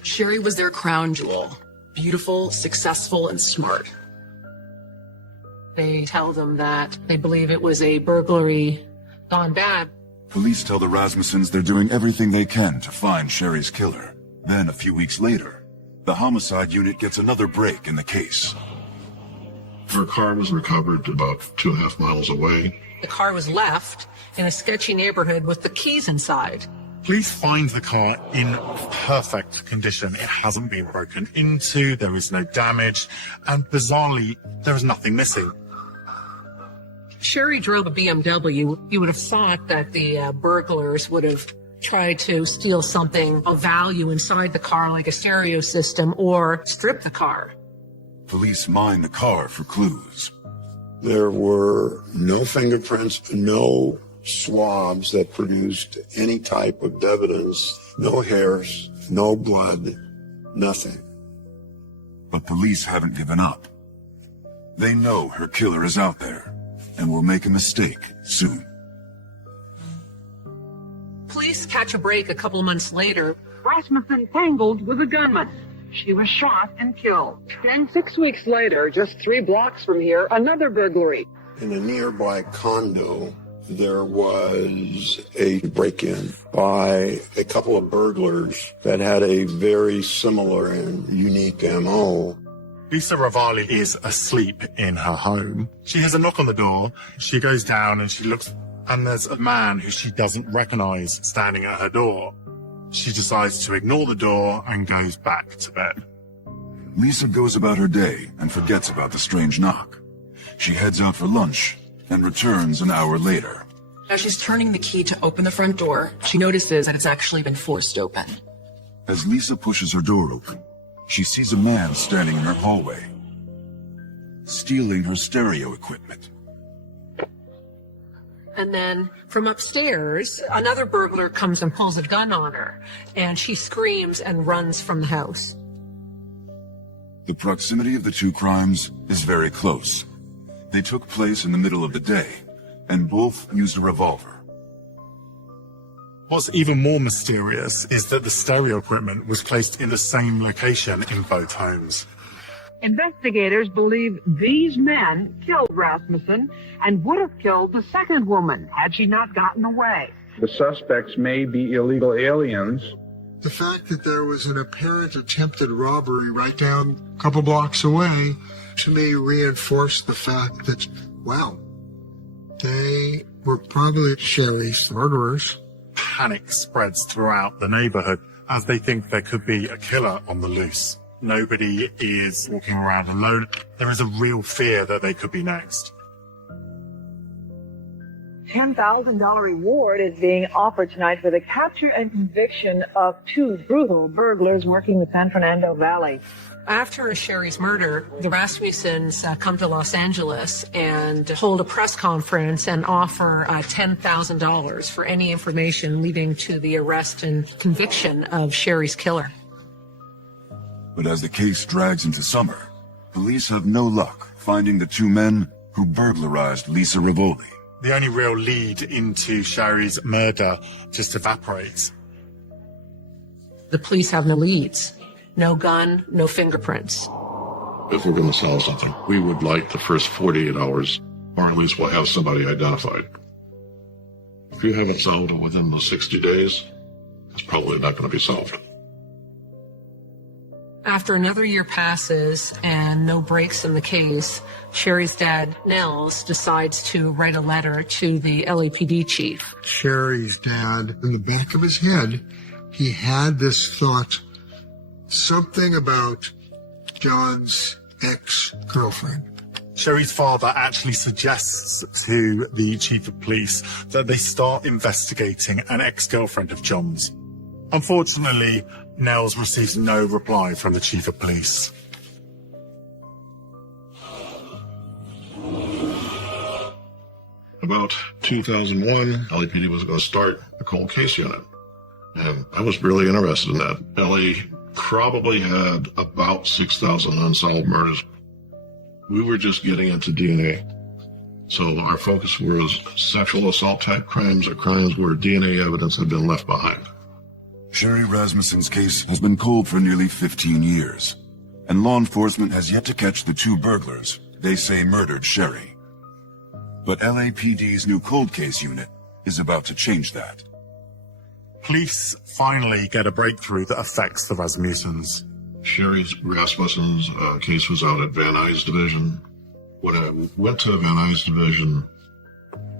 Sherry was their crown jewel. Beautiful, successful, and smart. They tell them that they believe it was a burglary gone bad. Police tell the Rasmussens they're doing everything they can to find Sherry's killer. Then, a few weeks later, the homicide unit gets another break in the case. Her car was recovered about 2.5 miles away. The car was left in a sketchy neighborhood with the keys inside. Police find the car in perfect condition. It hasn't been broken into, there is no damage, and bizarrely, there is nothing missing. Sherry drove a BMW. You would have thought that the burglars would have tried to steal something of value inside the car, like a stereo system, or strip the car. Police mine the car for clues. There were no fingerprints, no swabs that produced any type of evidence, no hairs, no blood, nothing. But police haven't given up. They know her killer is out there and will make a mistake soon. Police catch a break a couple months later. Rasmussen tangled with a gunman. She was shot and killed. Then 6 weeks later, just 3 blocks from here, another burglary. In a nearby condo, there was a break-in by a couple of burglars that had a very similar and unique MO. Lisa Ravali is asleep in her home. She has a knock on the door. She goes down and she looks, and there's a man who she doesn't recognize standing at her door. She decides to ignore the door and goes back to bed. Lisa goes about her day and forgets about the strange knock. She heads out for lunch and returns an hour later. As she's turning the key to open the front door, she notices that it's actually been forced open. As Lisa pushes her door open, she sees a man standing in her hallway, stealing her stereo equipment. And then from upstairs, another burglar comes and pulls a gun on her, and she screams and runs from the house. The proximity of the 2 crimes is very close. They took place in the middle of the day, and both used a revolver. What's even more mysterious is that the stereo equipment was placed in the same location in both homes. Investigators believe these men killed Rasmussen and would have killed the second woman had she not gotten away. The suspects may be illegal aliens. The fact that there was an apparent attempted robbery right down a couple blocks away, to me, reinforced the fact that, wow, they were probably Sherry's murderers. Panic spreads throughout the neighborhood as they think there could be a killer on the loose. Nobody is walking around alone. There is a real fear that they could be next. $10,000 reward is being offered tonight for the capture and conviction of 2 brutal burglars working the San Fernando Valley. After Sherry's murder, the Rasmussens come to Los Angeles and hold a press conference and offer $10,000 for any information leading to the arrest and conviction of Sherry's killer. But as the case drags into summer, police have no luck finding the two men who burglarized Lisa Rivoli. The only real lead into Sherry's murder just evaporates. The police have no leads. No gun, no fingerprints. If we're going to solve something, we would like the first 48 hours, or at least we'll have somebody identified. If you haven't solved it within the 60 days, it's probably not going to be solved. After another year passes and no breaks in the case, Sherry's dad, Nels, decides to write a letter to the LAPD chief. Sherry's dad, in the back of his head, he had this thought, something about John's ex-girlfriend. Sherry's father actually suggests to the chief of police that they start investigating an ex-girlfriend of John's. Unfortunately, Nels receives no reply from the chief of police. About 2001, LAPD was going to start a cold case unit. And I was really interested in that. LA probably had about 6,000 unsolved murders. We were just getting into DNA. So our focus was sexual assault type crimes or crimes where DNA evidence had been left behind. Sherry Rasmussen's case has been cold for nearly 15 years, and law enforcement has yet to catch the two burglars they say murdered Sherry. But LAPD's new cold case unit is about to change that. Police finally get a breakthrough that affects the Rasmussens. Sherry Rasmussen's case was out at Van Nuys Division. When I went to Van Nuys Division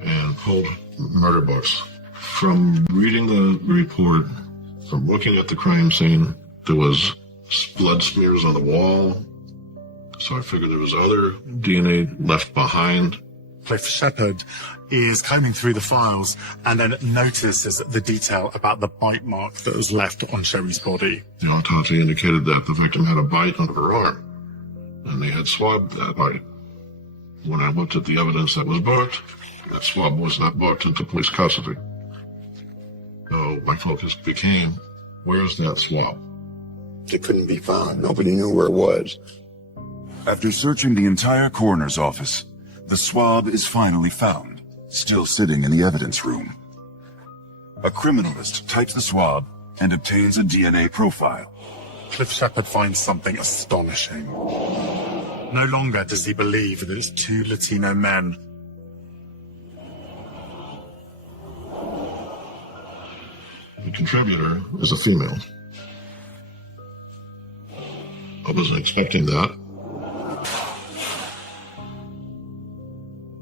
and pulled murder books, from reading the report, from looking at the crime scene, there was blood smears on the wall. So I figured there was other DNA left behind. Cliff Shepard is combing through the files and then notices the detail about the bite mark that was left on Sherry's body. The autopsy indicated that the victim had a bite under her arm, and they had swabbed that bite. When I looked at the evidence that was booked, that swab was not booked into police custody. So my focus became, where's that swab? It couldn't be found. Nobody knew where it was. After searching the entire coroner's office, the swab is finally found, still sitting in the evidence room. A criminalist types the swab and obtains a DNA profile. Cliff Shepard finds something astonishing. No longer does he believe that it's two Latino men. The contributor is a female. I wasn't expecting that.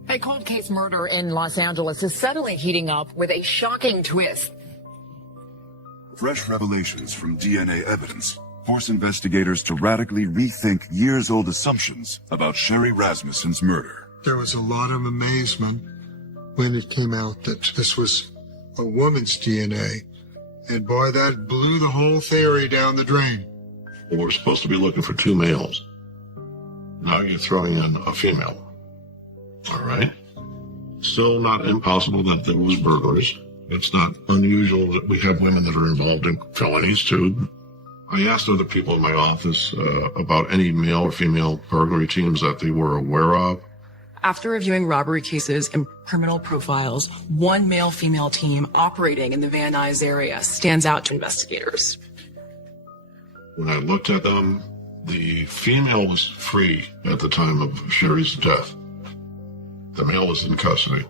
A cold case murder in Los Angeles is suddenly heating up with a shocking twist. Fresh revelations from DNA evidence force investigators to radically rethink years-old assumptions about Sherry Rasmussen's murder. There was a lot of amazement when it came out that this was a woman's DNA. And boy, that blew the whole theory down the drain. We were supposed to be looking for two males. Now you're throwing in a female. All right. Still not impossible that there was burglars. It's not unusual that we have women that are involved in felonies too. I asked other people in my office about any male or female burglary teams that they were aware of. After reviewing robbery cases and criminal profiles, one male-female team operating in the Van Nuys area stands out to investigators. When I looked at them, the female was free at the time of Sherry's death. The male was in custody.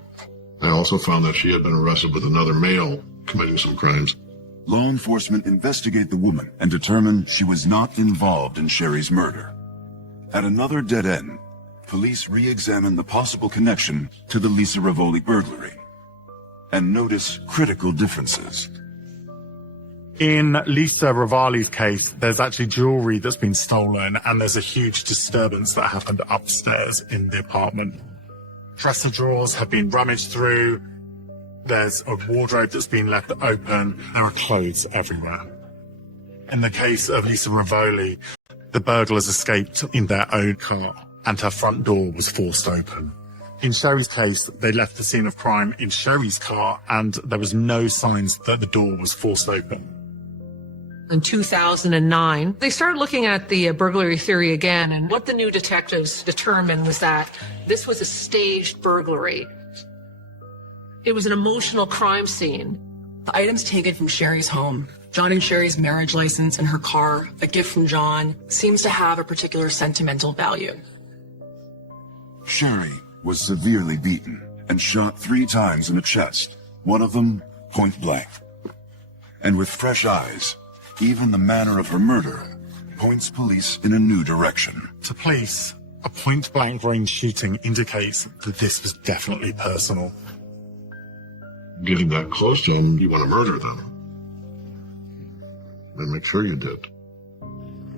I also found that she had been arrested with another male committing some crimes. Law enforcement investigate the woman and determine she was not involved in Sherry's murder. At another dead end, police re-examine the possible connection to the Lisa Rivoli burglary and notice critical differences. In Lisa Rivoli's case, there's actually jewelry that's been stolen, and there's a huge disturbance that happened upstairs in the apartment. Dresser drawers have been rummaged through. There's a wardrobe that's been left open. There are clothes everywhere. In the case of Lisa Rivoli, the burglars escaped in their own car, and her front door was forced open. In Sherry's case, they left the scene of crime in Sherry's car, and there was no signs that the door was forced open. In 2009, they started looking at the burglary theory again, and what the new detectives determined was that this was a staged burglary. It was an emotional crime scene. The items taken from Sherry's home, John and Sherry's marriage license and her car, a gift from John, seems to have a particular sentimental value. Sherry was severely beaten and shot 3 times in the chest, one of them point blank. And with fresh eyes, even the manner of her murder points police in a new direction. To police, a point-blank range shooting indicates that this was definitely personal. Getting that close to them, you want to murder them. And make sure you did.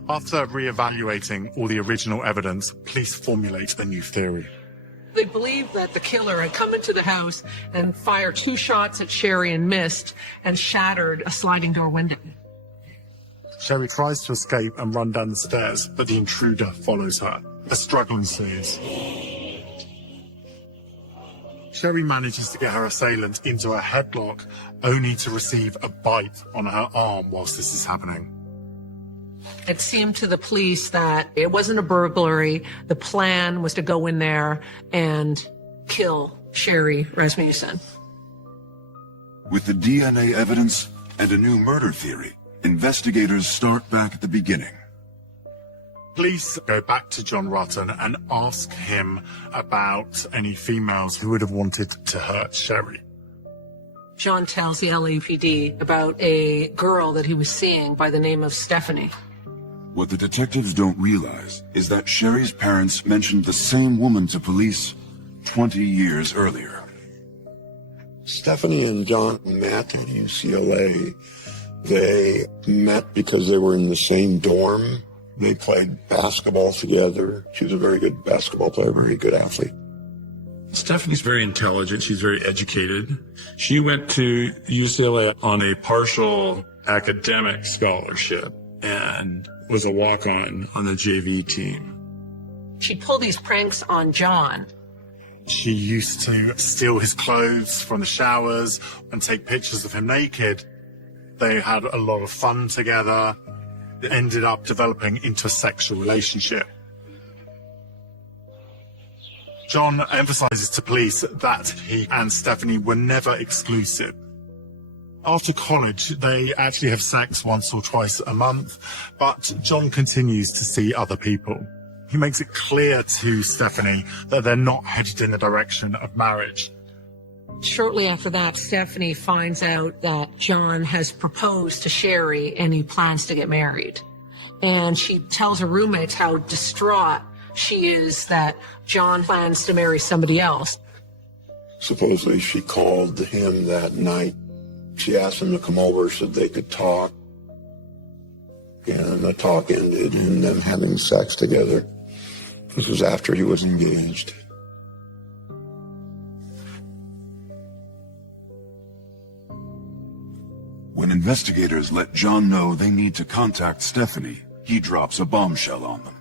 After re-evaluating all the original evidence, police formulate a new theory. They believed that the killer had come into the house and fired 2 shots at Sherry and missed and shattered a sliding door window. Sherry tries to escape and run down the stairs, but the intruder follows her. A struggle ensues. Sherry manages to get her assailant into a headlock, only to receive a bite on her arm whilst this is happening. It seemed to the police that it wasn't a burglary. The plan was to go in there and kill Sherry Rasmussen. With the DNA evidence and a new murder theory, investigators start back at the beginning. Police go back to John Rutten and ask him about any females who would have wanted to hurt Sherry. John tells the LAPD about a girl that he was seeing by the name of Stephanie. What the detectives don't realize is that Sherry's parents mentioned the same woman to police 20 years earlier. Stephanie and John met at UCLA. They met because they were in the same dorm. They played basketball together. She was a very good basketball player, very good athlete. Stephanie's very intelligent. She's very educated. She went to UCLA on a partial academic scholarship and was a walk-on the JV team. She'd pull these pranks on John. She used to steal his clothes from the showers and take pictures of him naked. They had a lot of fun together. It ended up developing into a sexual relationship. John emphasizes to police that he and Stephanie were never exclusive. After college, they actually have sex once or twice a month, but John continues to see other people. He makes it clear to Stephanie that they're not headed in the direction of marriage. Shortly after that, Stephanie finds out that John has proposed to Sherry and he plans to get married. And she tells her roommates how distraught she is that John plans to marry somebody else. Supposedly she called him that night. She asked him to come over so they could talk. And the talk ended in them having sex together. This was after he was engaged. When investigators let John know they need to contact Stephanie, he drops a bombshell on them.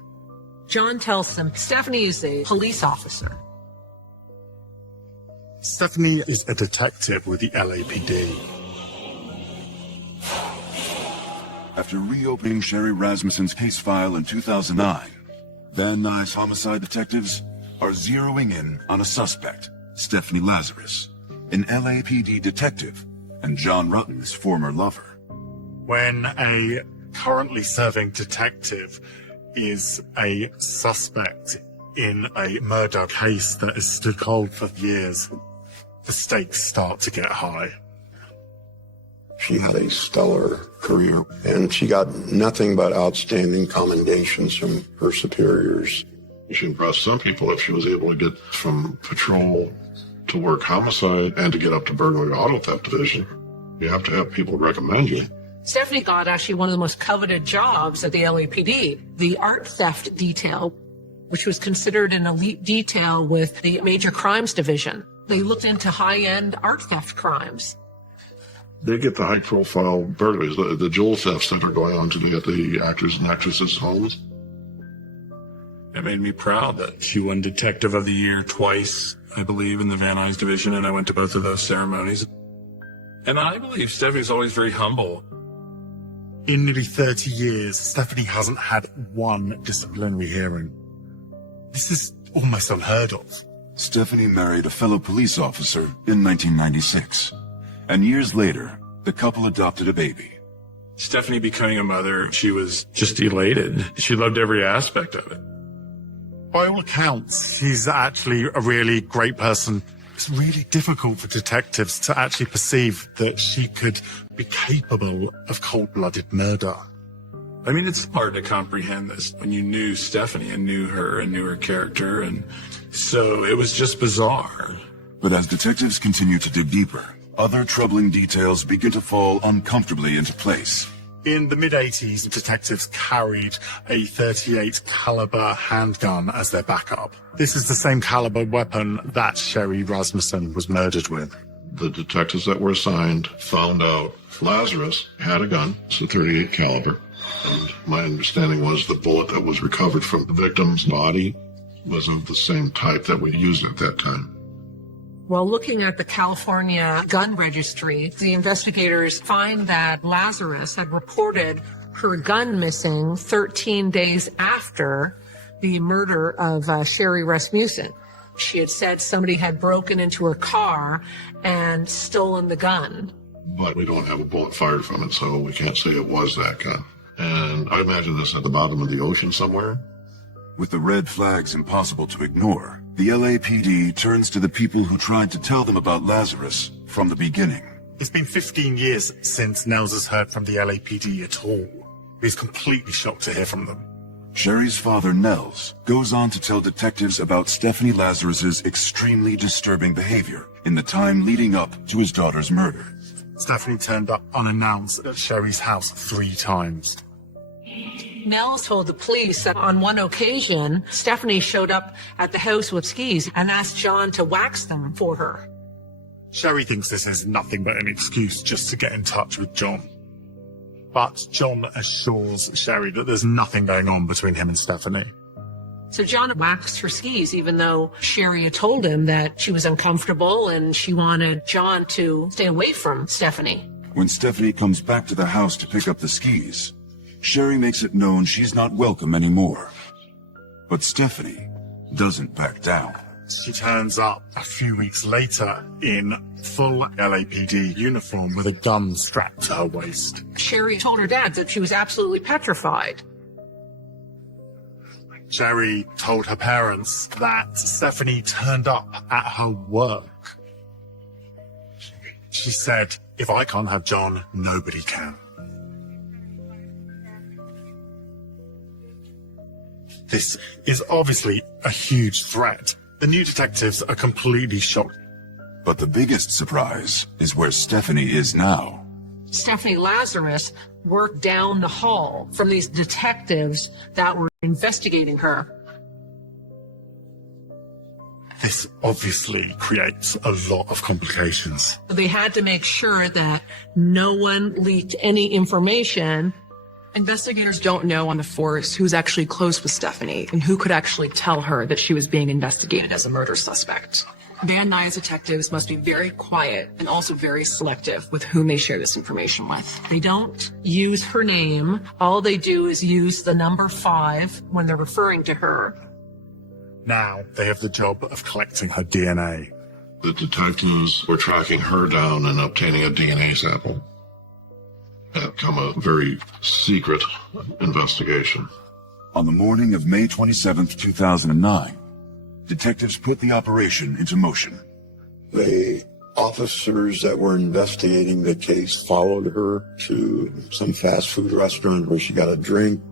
John tells them Stephanie is a police officer. Stephanie is a detective with the LAPD. After reopening Sherry Rasmussen's case file in 2009, Van Nuys homicide detectives are zeroing in on a suspect, Stephanie Lazarus, an LAPD detective and John Rutten's former lover. When a currently serving detective is a suspect in a murder case that has stood cold for years, the stakes start to get high. She had a stellar career, and she got nothing but outstanding commendations from her superiors. She impressed some people if she was able to get from patrol to work homicide and to get up to burglary auto theft division. You have to have people recommend you. Stephanie got actually one of the most coveted jobs at the LAPD, the art theft detail, which was considered an elite detail with the major crimes division. They looked into high-end art theft crimes. They get the high-profile burglaries, the jewel thefts that are going on today at the actors and actresses' homes. It made me proud that she won Detective of the Year twice, I believe, in the Van Nuys division, and I went to both of those ceremonies. And I believe Stephanie's always very humble. In nearly 30 years, Stephanie hasn't had one disciplinary hearing. This is almost unheard of. Stephanie married a fellow police officer in 1996. And years later, the couple adopted a baby. Stephanie becoming a mother, she was just elated. She loved every aspect of it. By all accounts, she's actually a really great person. It's really difficult for detectives to actually perceive that she could be capable of cold-blooded murder. I mean, it's hard to comprehend this when you knew Stephanie and knew her character, and so it was just bizarre. But as detectives continue to dig deeper, other troubling details begin to fall uncomfortably into place. In the mid-80s, detectives carried a .38 caliber handgun as their backup. This is the same caliber weapon that Sherry Rasmussen was murdered with. The detectives that were assigned found out Lazarus had a gun. It's a .38 caliber. And my understanding was the bullet that was recovered from the victim's body was of the same type that we used at that time. While looking at the California gun registry, the investigators find that Lazarus had reported her gun missing 13 days after the murder of Sherry Rasmussen. She had said somebody had broken into her car and stolen the gun. But we don't have a bullet fired from it, so we can't say it was that gun. And I imagine this at the bottom of the ocean somewhere. With the red flags impossible to ignore, the LAPD turns to the people who tried to tell them about Lazarus from the beginning. It's been 15 years since Nels has heard from the LAPD at all. He's completely shocked to hear from them. Sherry's father, Nels, goes on to tell detectives about Stephanie Lazarus's extremely disturbing behavior in the time leading up to his daughter's murder. Stephanie turned up unannounced at Sherry's house 3 times. Nels told the police that on one occasion, Stephanie showed up at the house with skis and asked John to wax them for her. Sherry thinks this is nothing but an excuse just to get in touch with John. But John assures Sherry that there's nothing going on between him and Stephanie. So John waxed her skis, even though Sherry had told him that she was uncomfortable and she wanted John to stay away from Stephanie. When Stephanie comes back to the house to pick up the skis, Sherry makes it known she's not welcome anymore. But Stephanie doesn't back down. She turns up a few weeks later in full LAPD uniform with a gun strapped to her waist. Sherry told her dad that she was absolutely petrified. Sherry told her parents that Stephanie turned up at her work. She said, "If I can't have John, nobody can." This is obviously a huge threat. The new detectives are completely shocked. But the biggest surprise is where Stephanie is now. Stephanie Lazarus worked down the hall from these detectives that were investigating her. This obviously creates a lot of complications. They had to make sure that no one leaked any information. Investigators don't know on the force who's actually close with Stephanie and who could actually tell her that she was being investigated as a murder suspect. Van Nuys detectives must be very quiet and also very selective with whom they share this information with. They don't use her name. All they do is use the number 5 when they're referring to her. Now they have the job of collecting her DNA. The detectives were tracking her down and obtaining a DNA sample. That became a very secret investigation. On the morning of May 27th, 2009, detectives put the operation into motion. The officers that were investigating the case followed her to some fast food restaurant where she got a drink.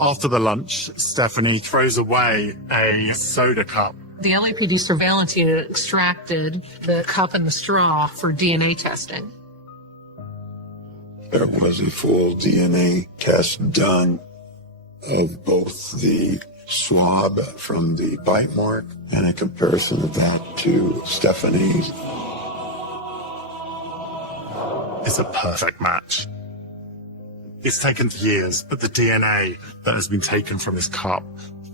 After the lunch, Stephanie throws away a soda cup. The LAPD surveillance unit extracted the cup and the straw for DNA testing. There was a full DNA test done of both the swab from the bite mark and a comparison of that to Stephanie's. It's a perfect match. It's taken years, but the DNA that has been taken from this cup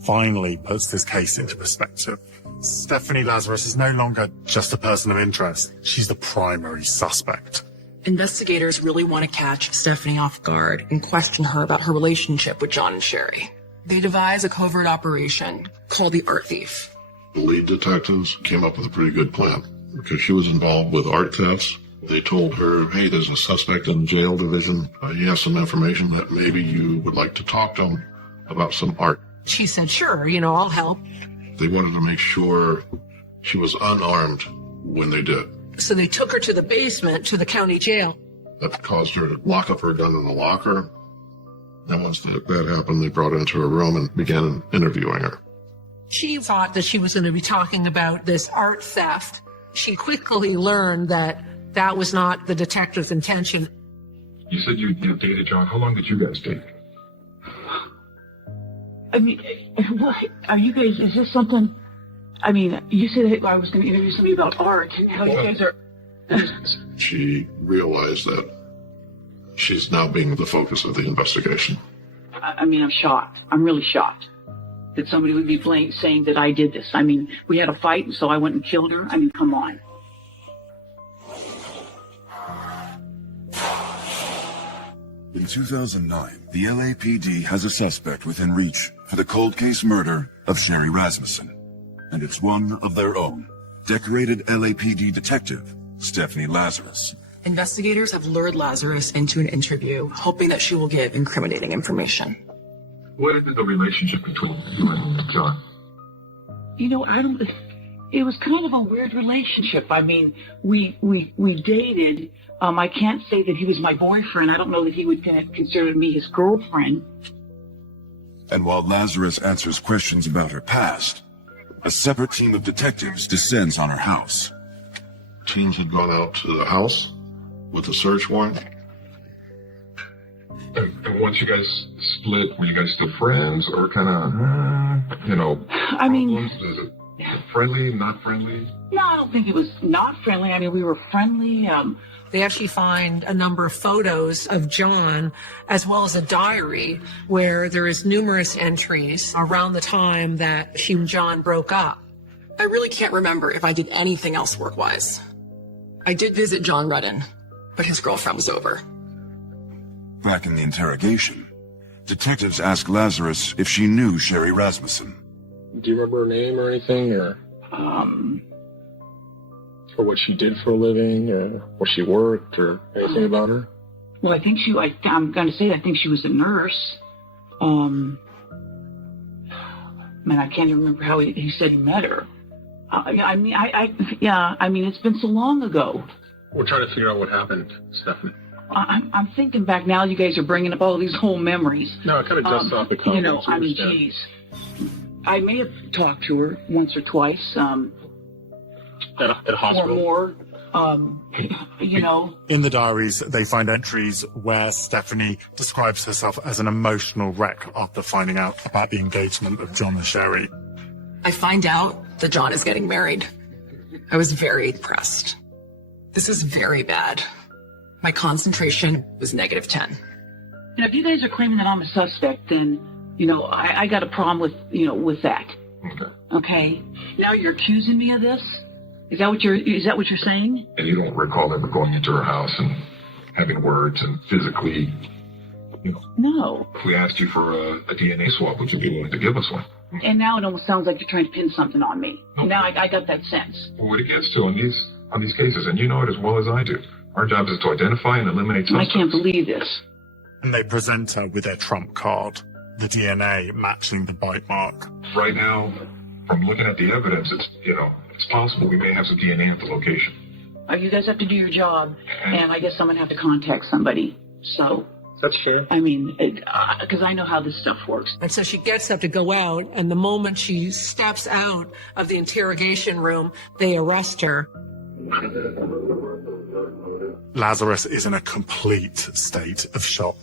finally puts this case into perspective. Stephanie Lazarus is no longer just a person of interest. She's the primary suspect. Investigators really want to catch Stephanie off guard and question her about her relationship with John and Sherry. They devise a covert operation called the Art Thief. The lead detectives came up with a pretty good plan because she was involved with art thefts. They told her, hey, there's a suspect in the jail division. You have some information that maybe you would like to talk to him about some art. She said, sure, I'll help. They wanted to make sure she was unarmed when they did. So they took her to the basement, to the county jail. That caused her to lock up her gun in the locker. And once that happened, they brought her into her room and began interviewing her. She thought that she was going to be talking about this art theft. She quickly learned that that was not the detective's intention. You said you dated John. How long did you guys date? I mean, what are you guys? Is this something? I mean, you said that I was going to interview somebody about art and how you guys are. She realized that she's now being the focus of the investigation. I mean, I'm shocked. I'm really shocked that somebody would be saying that I did this. I mean, we had a fight, and so I went and killed her. I mean, come on. In 2009, the LAPD has a suspect within reach for the cold case murder of Sherry Rasmussen. And it's one of their own, decorated LAPD detective, Stephanie Lazarus. Investigators have lured Lazarus into an interview, hoping that she will give incriminating information. What is the relationship between you and John? It was kind of a weird relationship. I mean, we dated. I can't say that he was my boyfriend. I don't know that he would consider me his girlfriend. And while Lazarus answers questions about her past, a separate team of detectives descends on her house. Teams had gone out to the house with a search warrant. And once you guys split, were you guys still friends or kind of, I mean, is it friendly, not friendly? No, I don't think it was not friendly. I mean, we were friendly. They actually find a number of photos of John, as well as a diary where there is numerous entries around the time that she and John broke up. I really can't remember if I did anything else work-wise. I did visit John Rudden, but his girlfriend was over. Back in the interrogation, detectives ask Lazarus if she knew Sherry Rasmussen. Do you remember her name or anything, or what she did for a living, or where she worked, or anything about her? Well, I'm going to say I think she was a nurse. Man, I can't even remember how he said he met her. I mean, it's been so long ago. We're trying to figure out what happened, Stephanie. I'm thinking back now. You guys are bringing up all these whole memories. No, it kind of dusts off the confidence. I mean, geez. I may have talked to her once or twice. At a hospital? Or more. In the diaries, they find entries where Stephanie describes herself as an emotional wreck after finding out about the engagement of John and Sherry. I find out that John is getting married. I was very depressed. This is very bad. My concentration was -10. If you guys are claiming that I'm a suspect, then, I got a problem with that. Okay. Now you're accusing me of this? Is that what you're saying? And you don't recall ever going into her house and having words and physically, No. If we asked you for a DNA swab, would you be willing to give us one? And now it almost sounds like you're trying to pin something on me. No. Now I got that sense. Well, what it gets to on these cases, and you know it as well as I do. Our job is to identify and eliminate suspects. I can't believe this. And they present her with their trump card, the DNA matching the bite mark. Right now, from looking at the evidence, it's possible we may have some DNA at the location. You guys have to do your job, and I guess I'm going to have to contact somebody. So. That's fair. I mean, because I know how this stuff works. And so she gets up to go out, and the moment she steps out of the interrogation room, they arrest her. Lazarus is in a complete state of shock.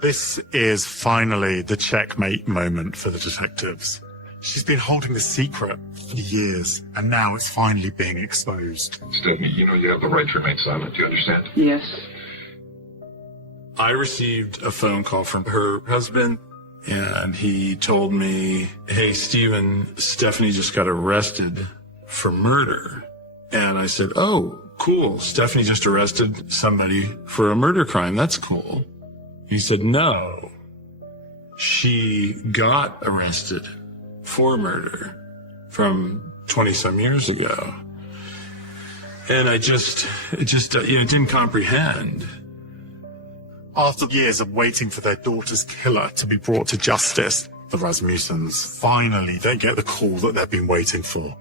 This is finally the checkmate moment for the detectives. She's been holding the secret for years, and now it's finally being exposed. Stephanie, you have the right to remain silent. Do you understand? Yes. I received a phone call from her husband, and he told me, hey, Stephen, Stephanie just got arrested for murder. And I said, oh, cool. Stephanie just arrested somebody for a murder crime. That's cool. He said, no, she got arrested for murder from 20 some years ago. And it just didn't comprehend. After years of waiting for their daughter's killer to be brought to justice, the Rasmussens, finally, they get the call that they've been waiting for.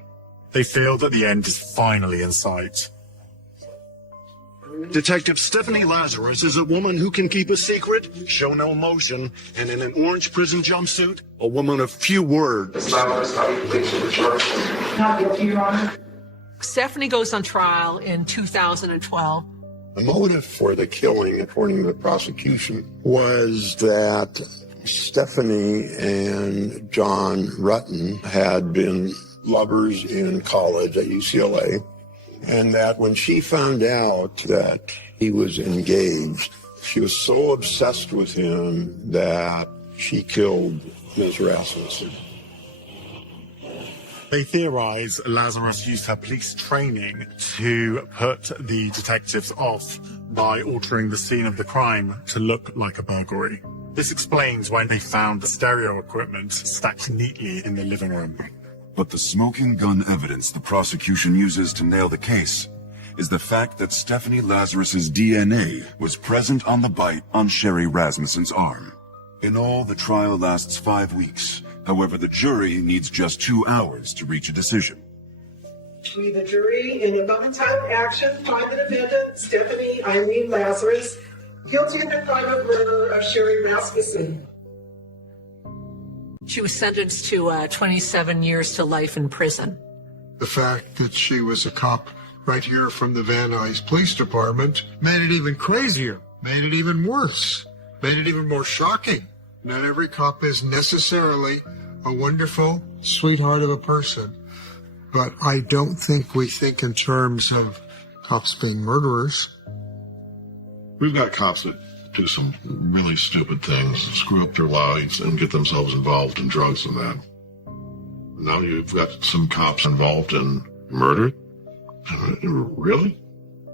They feel that the end is finally in sight. Detective Stephanie Lazarus is a woman who can keep a secret, show no emotion, and in an orange prison jumpsuit, a woman of few words. Not guilty, Your Honor. Stephanie goes on trial in 2012. The motive for the killing, according to the prosecution, was that Stephanie and John Rutten had been lovers in college at UCLA, and that when she found out that he was engaged, she was so obsessed with him that she killed Ms. Rasmussen. They theorize Lazarus used her police training to put the detectives off by altering the scene of the crime to look like a burglary. This explains why they found the stereo equipment stacked neatly in the living room. But the smoking gun evidence the prosecution uses to nail the case is the fact that Stephanie Lazarus's DNA was present on the bite on Sherry Rasmussen's arm. In all, the trial lasts 5 weeks. However, the jury needs just 2 hours to reach a decision. We, the jury, in a non-time action, find the defendant, Stephanie Irene Lazarus, guilty of the crime of murder of Sherry Rasmussen. She was sentenced to 27 years to life in prison. The fact that she was a cop right here from the Van Nuys Police Department made it even crazier, made it even worse, made it even more shocking. Not every cop is necessarily a wonderful sweetheart of a person, but I don't think we think in terms of cops being murderers. We've got cops that do some really stupid things, screw up their lives and get themselves involved in drugs and that. Now you've got some cops involved in murder? Really?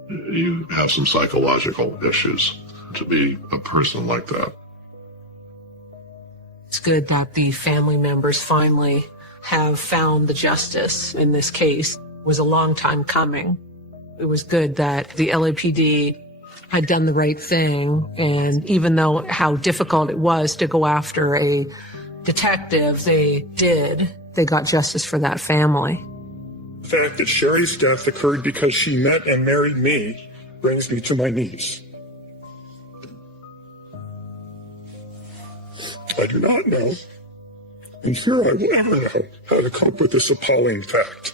You have some psychological issues to be a person like that. It's good that the family members finally have found the justice in this case. It was a long time coming. It was good that the LAPD had done the right thing, and even though how difficult it was to go after a detective, they did. They got justice for that family. The fact that Sherry's death occurred because she met and married me brings me to my knees. I do not know, and here I will never know, how to cope with this appalling fact.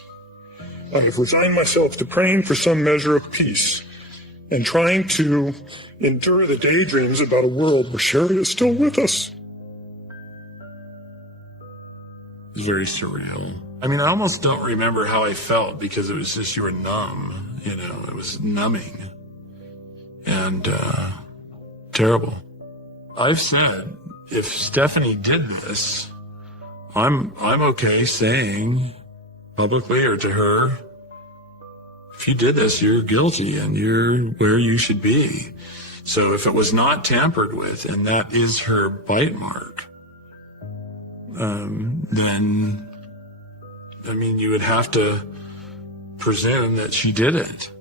I have resigned myself to praying for some measure of peace and trying to endure the daydreams about a world where Sherry is still with us. It's very surreal. I mean, I almost don't remember how I felt because it was just, you were numb, you know, it was numbing and terrible. I've said, if Stephanie did this, I'm okay saying publicly or to her, if you did this, you're guilty and you're where you should be. So if it was not tampered with and that is her bite mark, then, I mean, you would have to presume that she did it.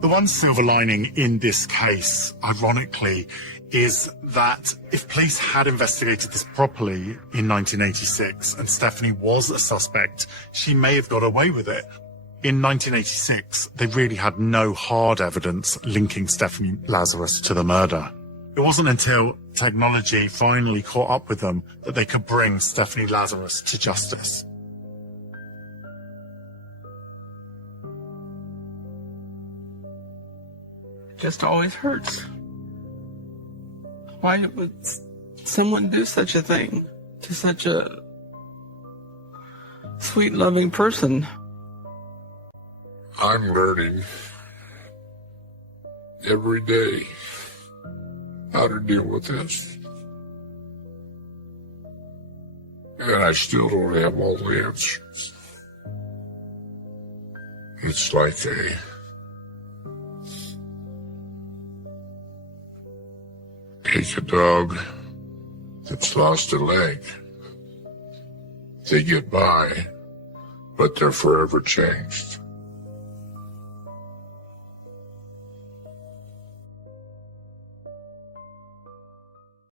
The one silver lining in this case, ironically, is that if police had investigated this properly in 1986 and Stephanie was a suspect, she may have got away with it. In 1986, they really had no hard evidence linking Stephanie Lazarus to the murder. It wasn't until technology finally caught up with them that they could bring Stephanie Lazarus to justice. It just always hurts. Why would someone do such a thing to such a sweet, loving person? I'm learning every day how to deal with this. And I still don't have all the answers. It's like a Take a dog that's lost a leg. They get by, but they're forever changed.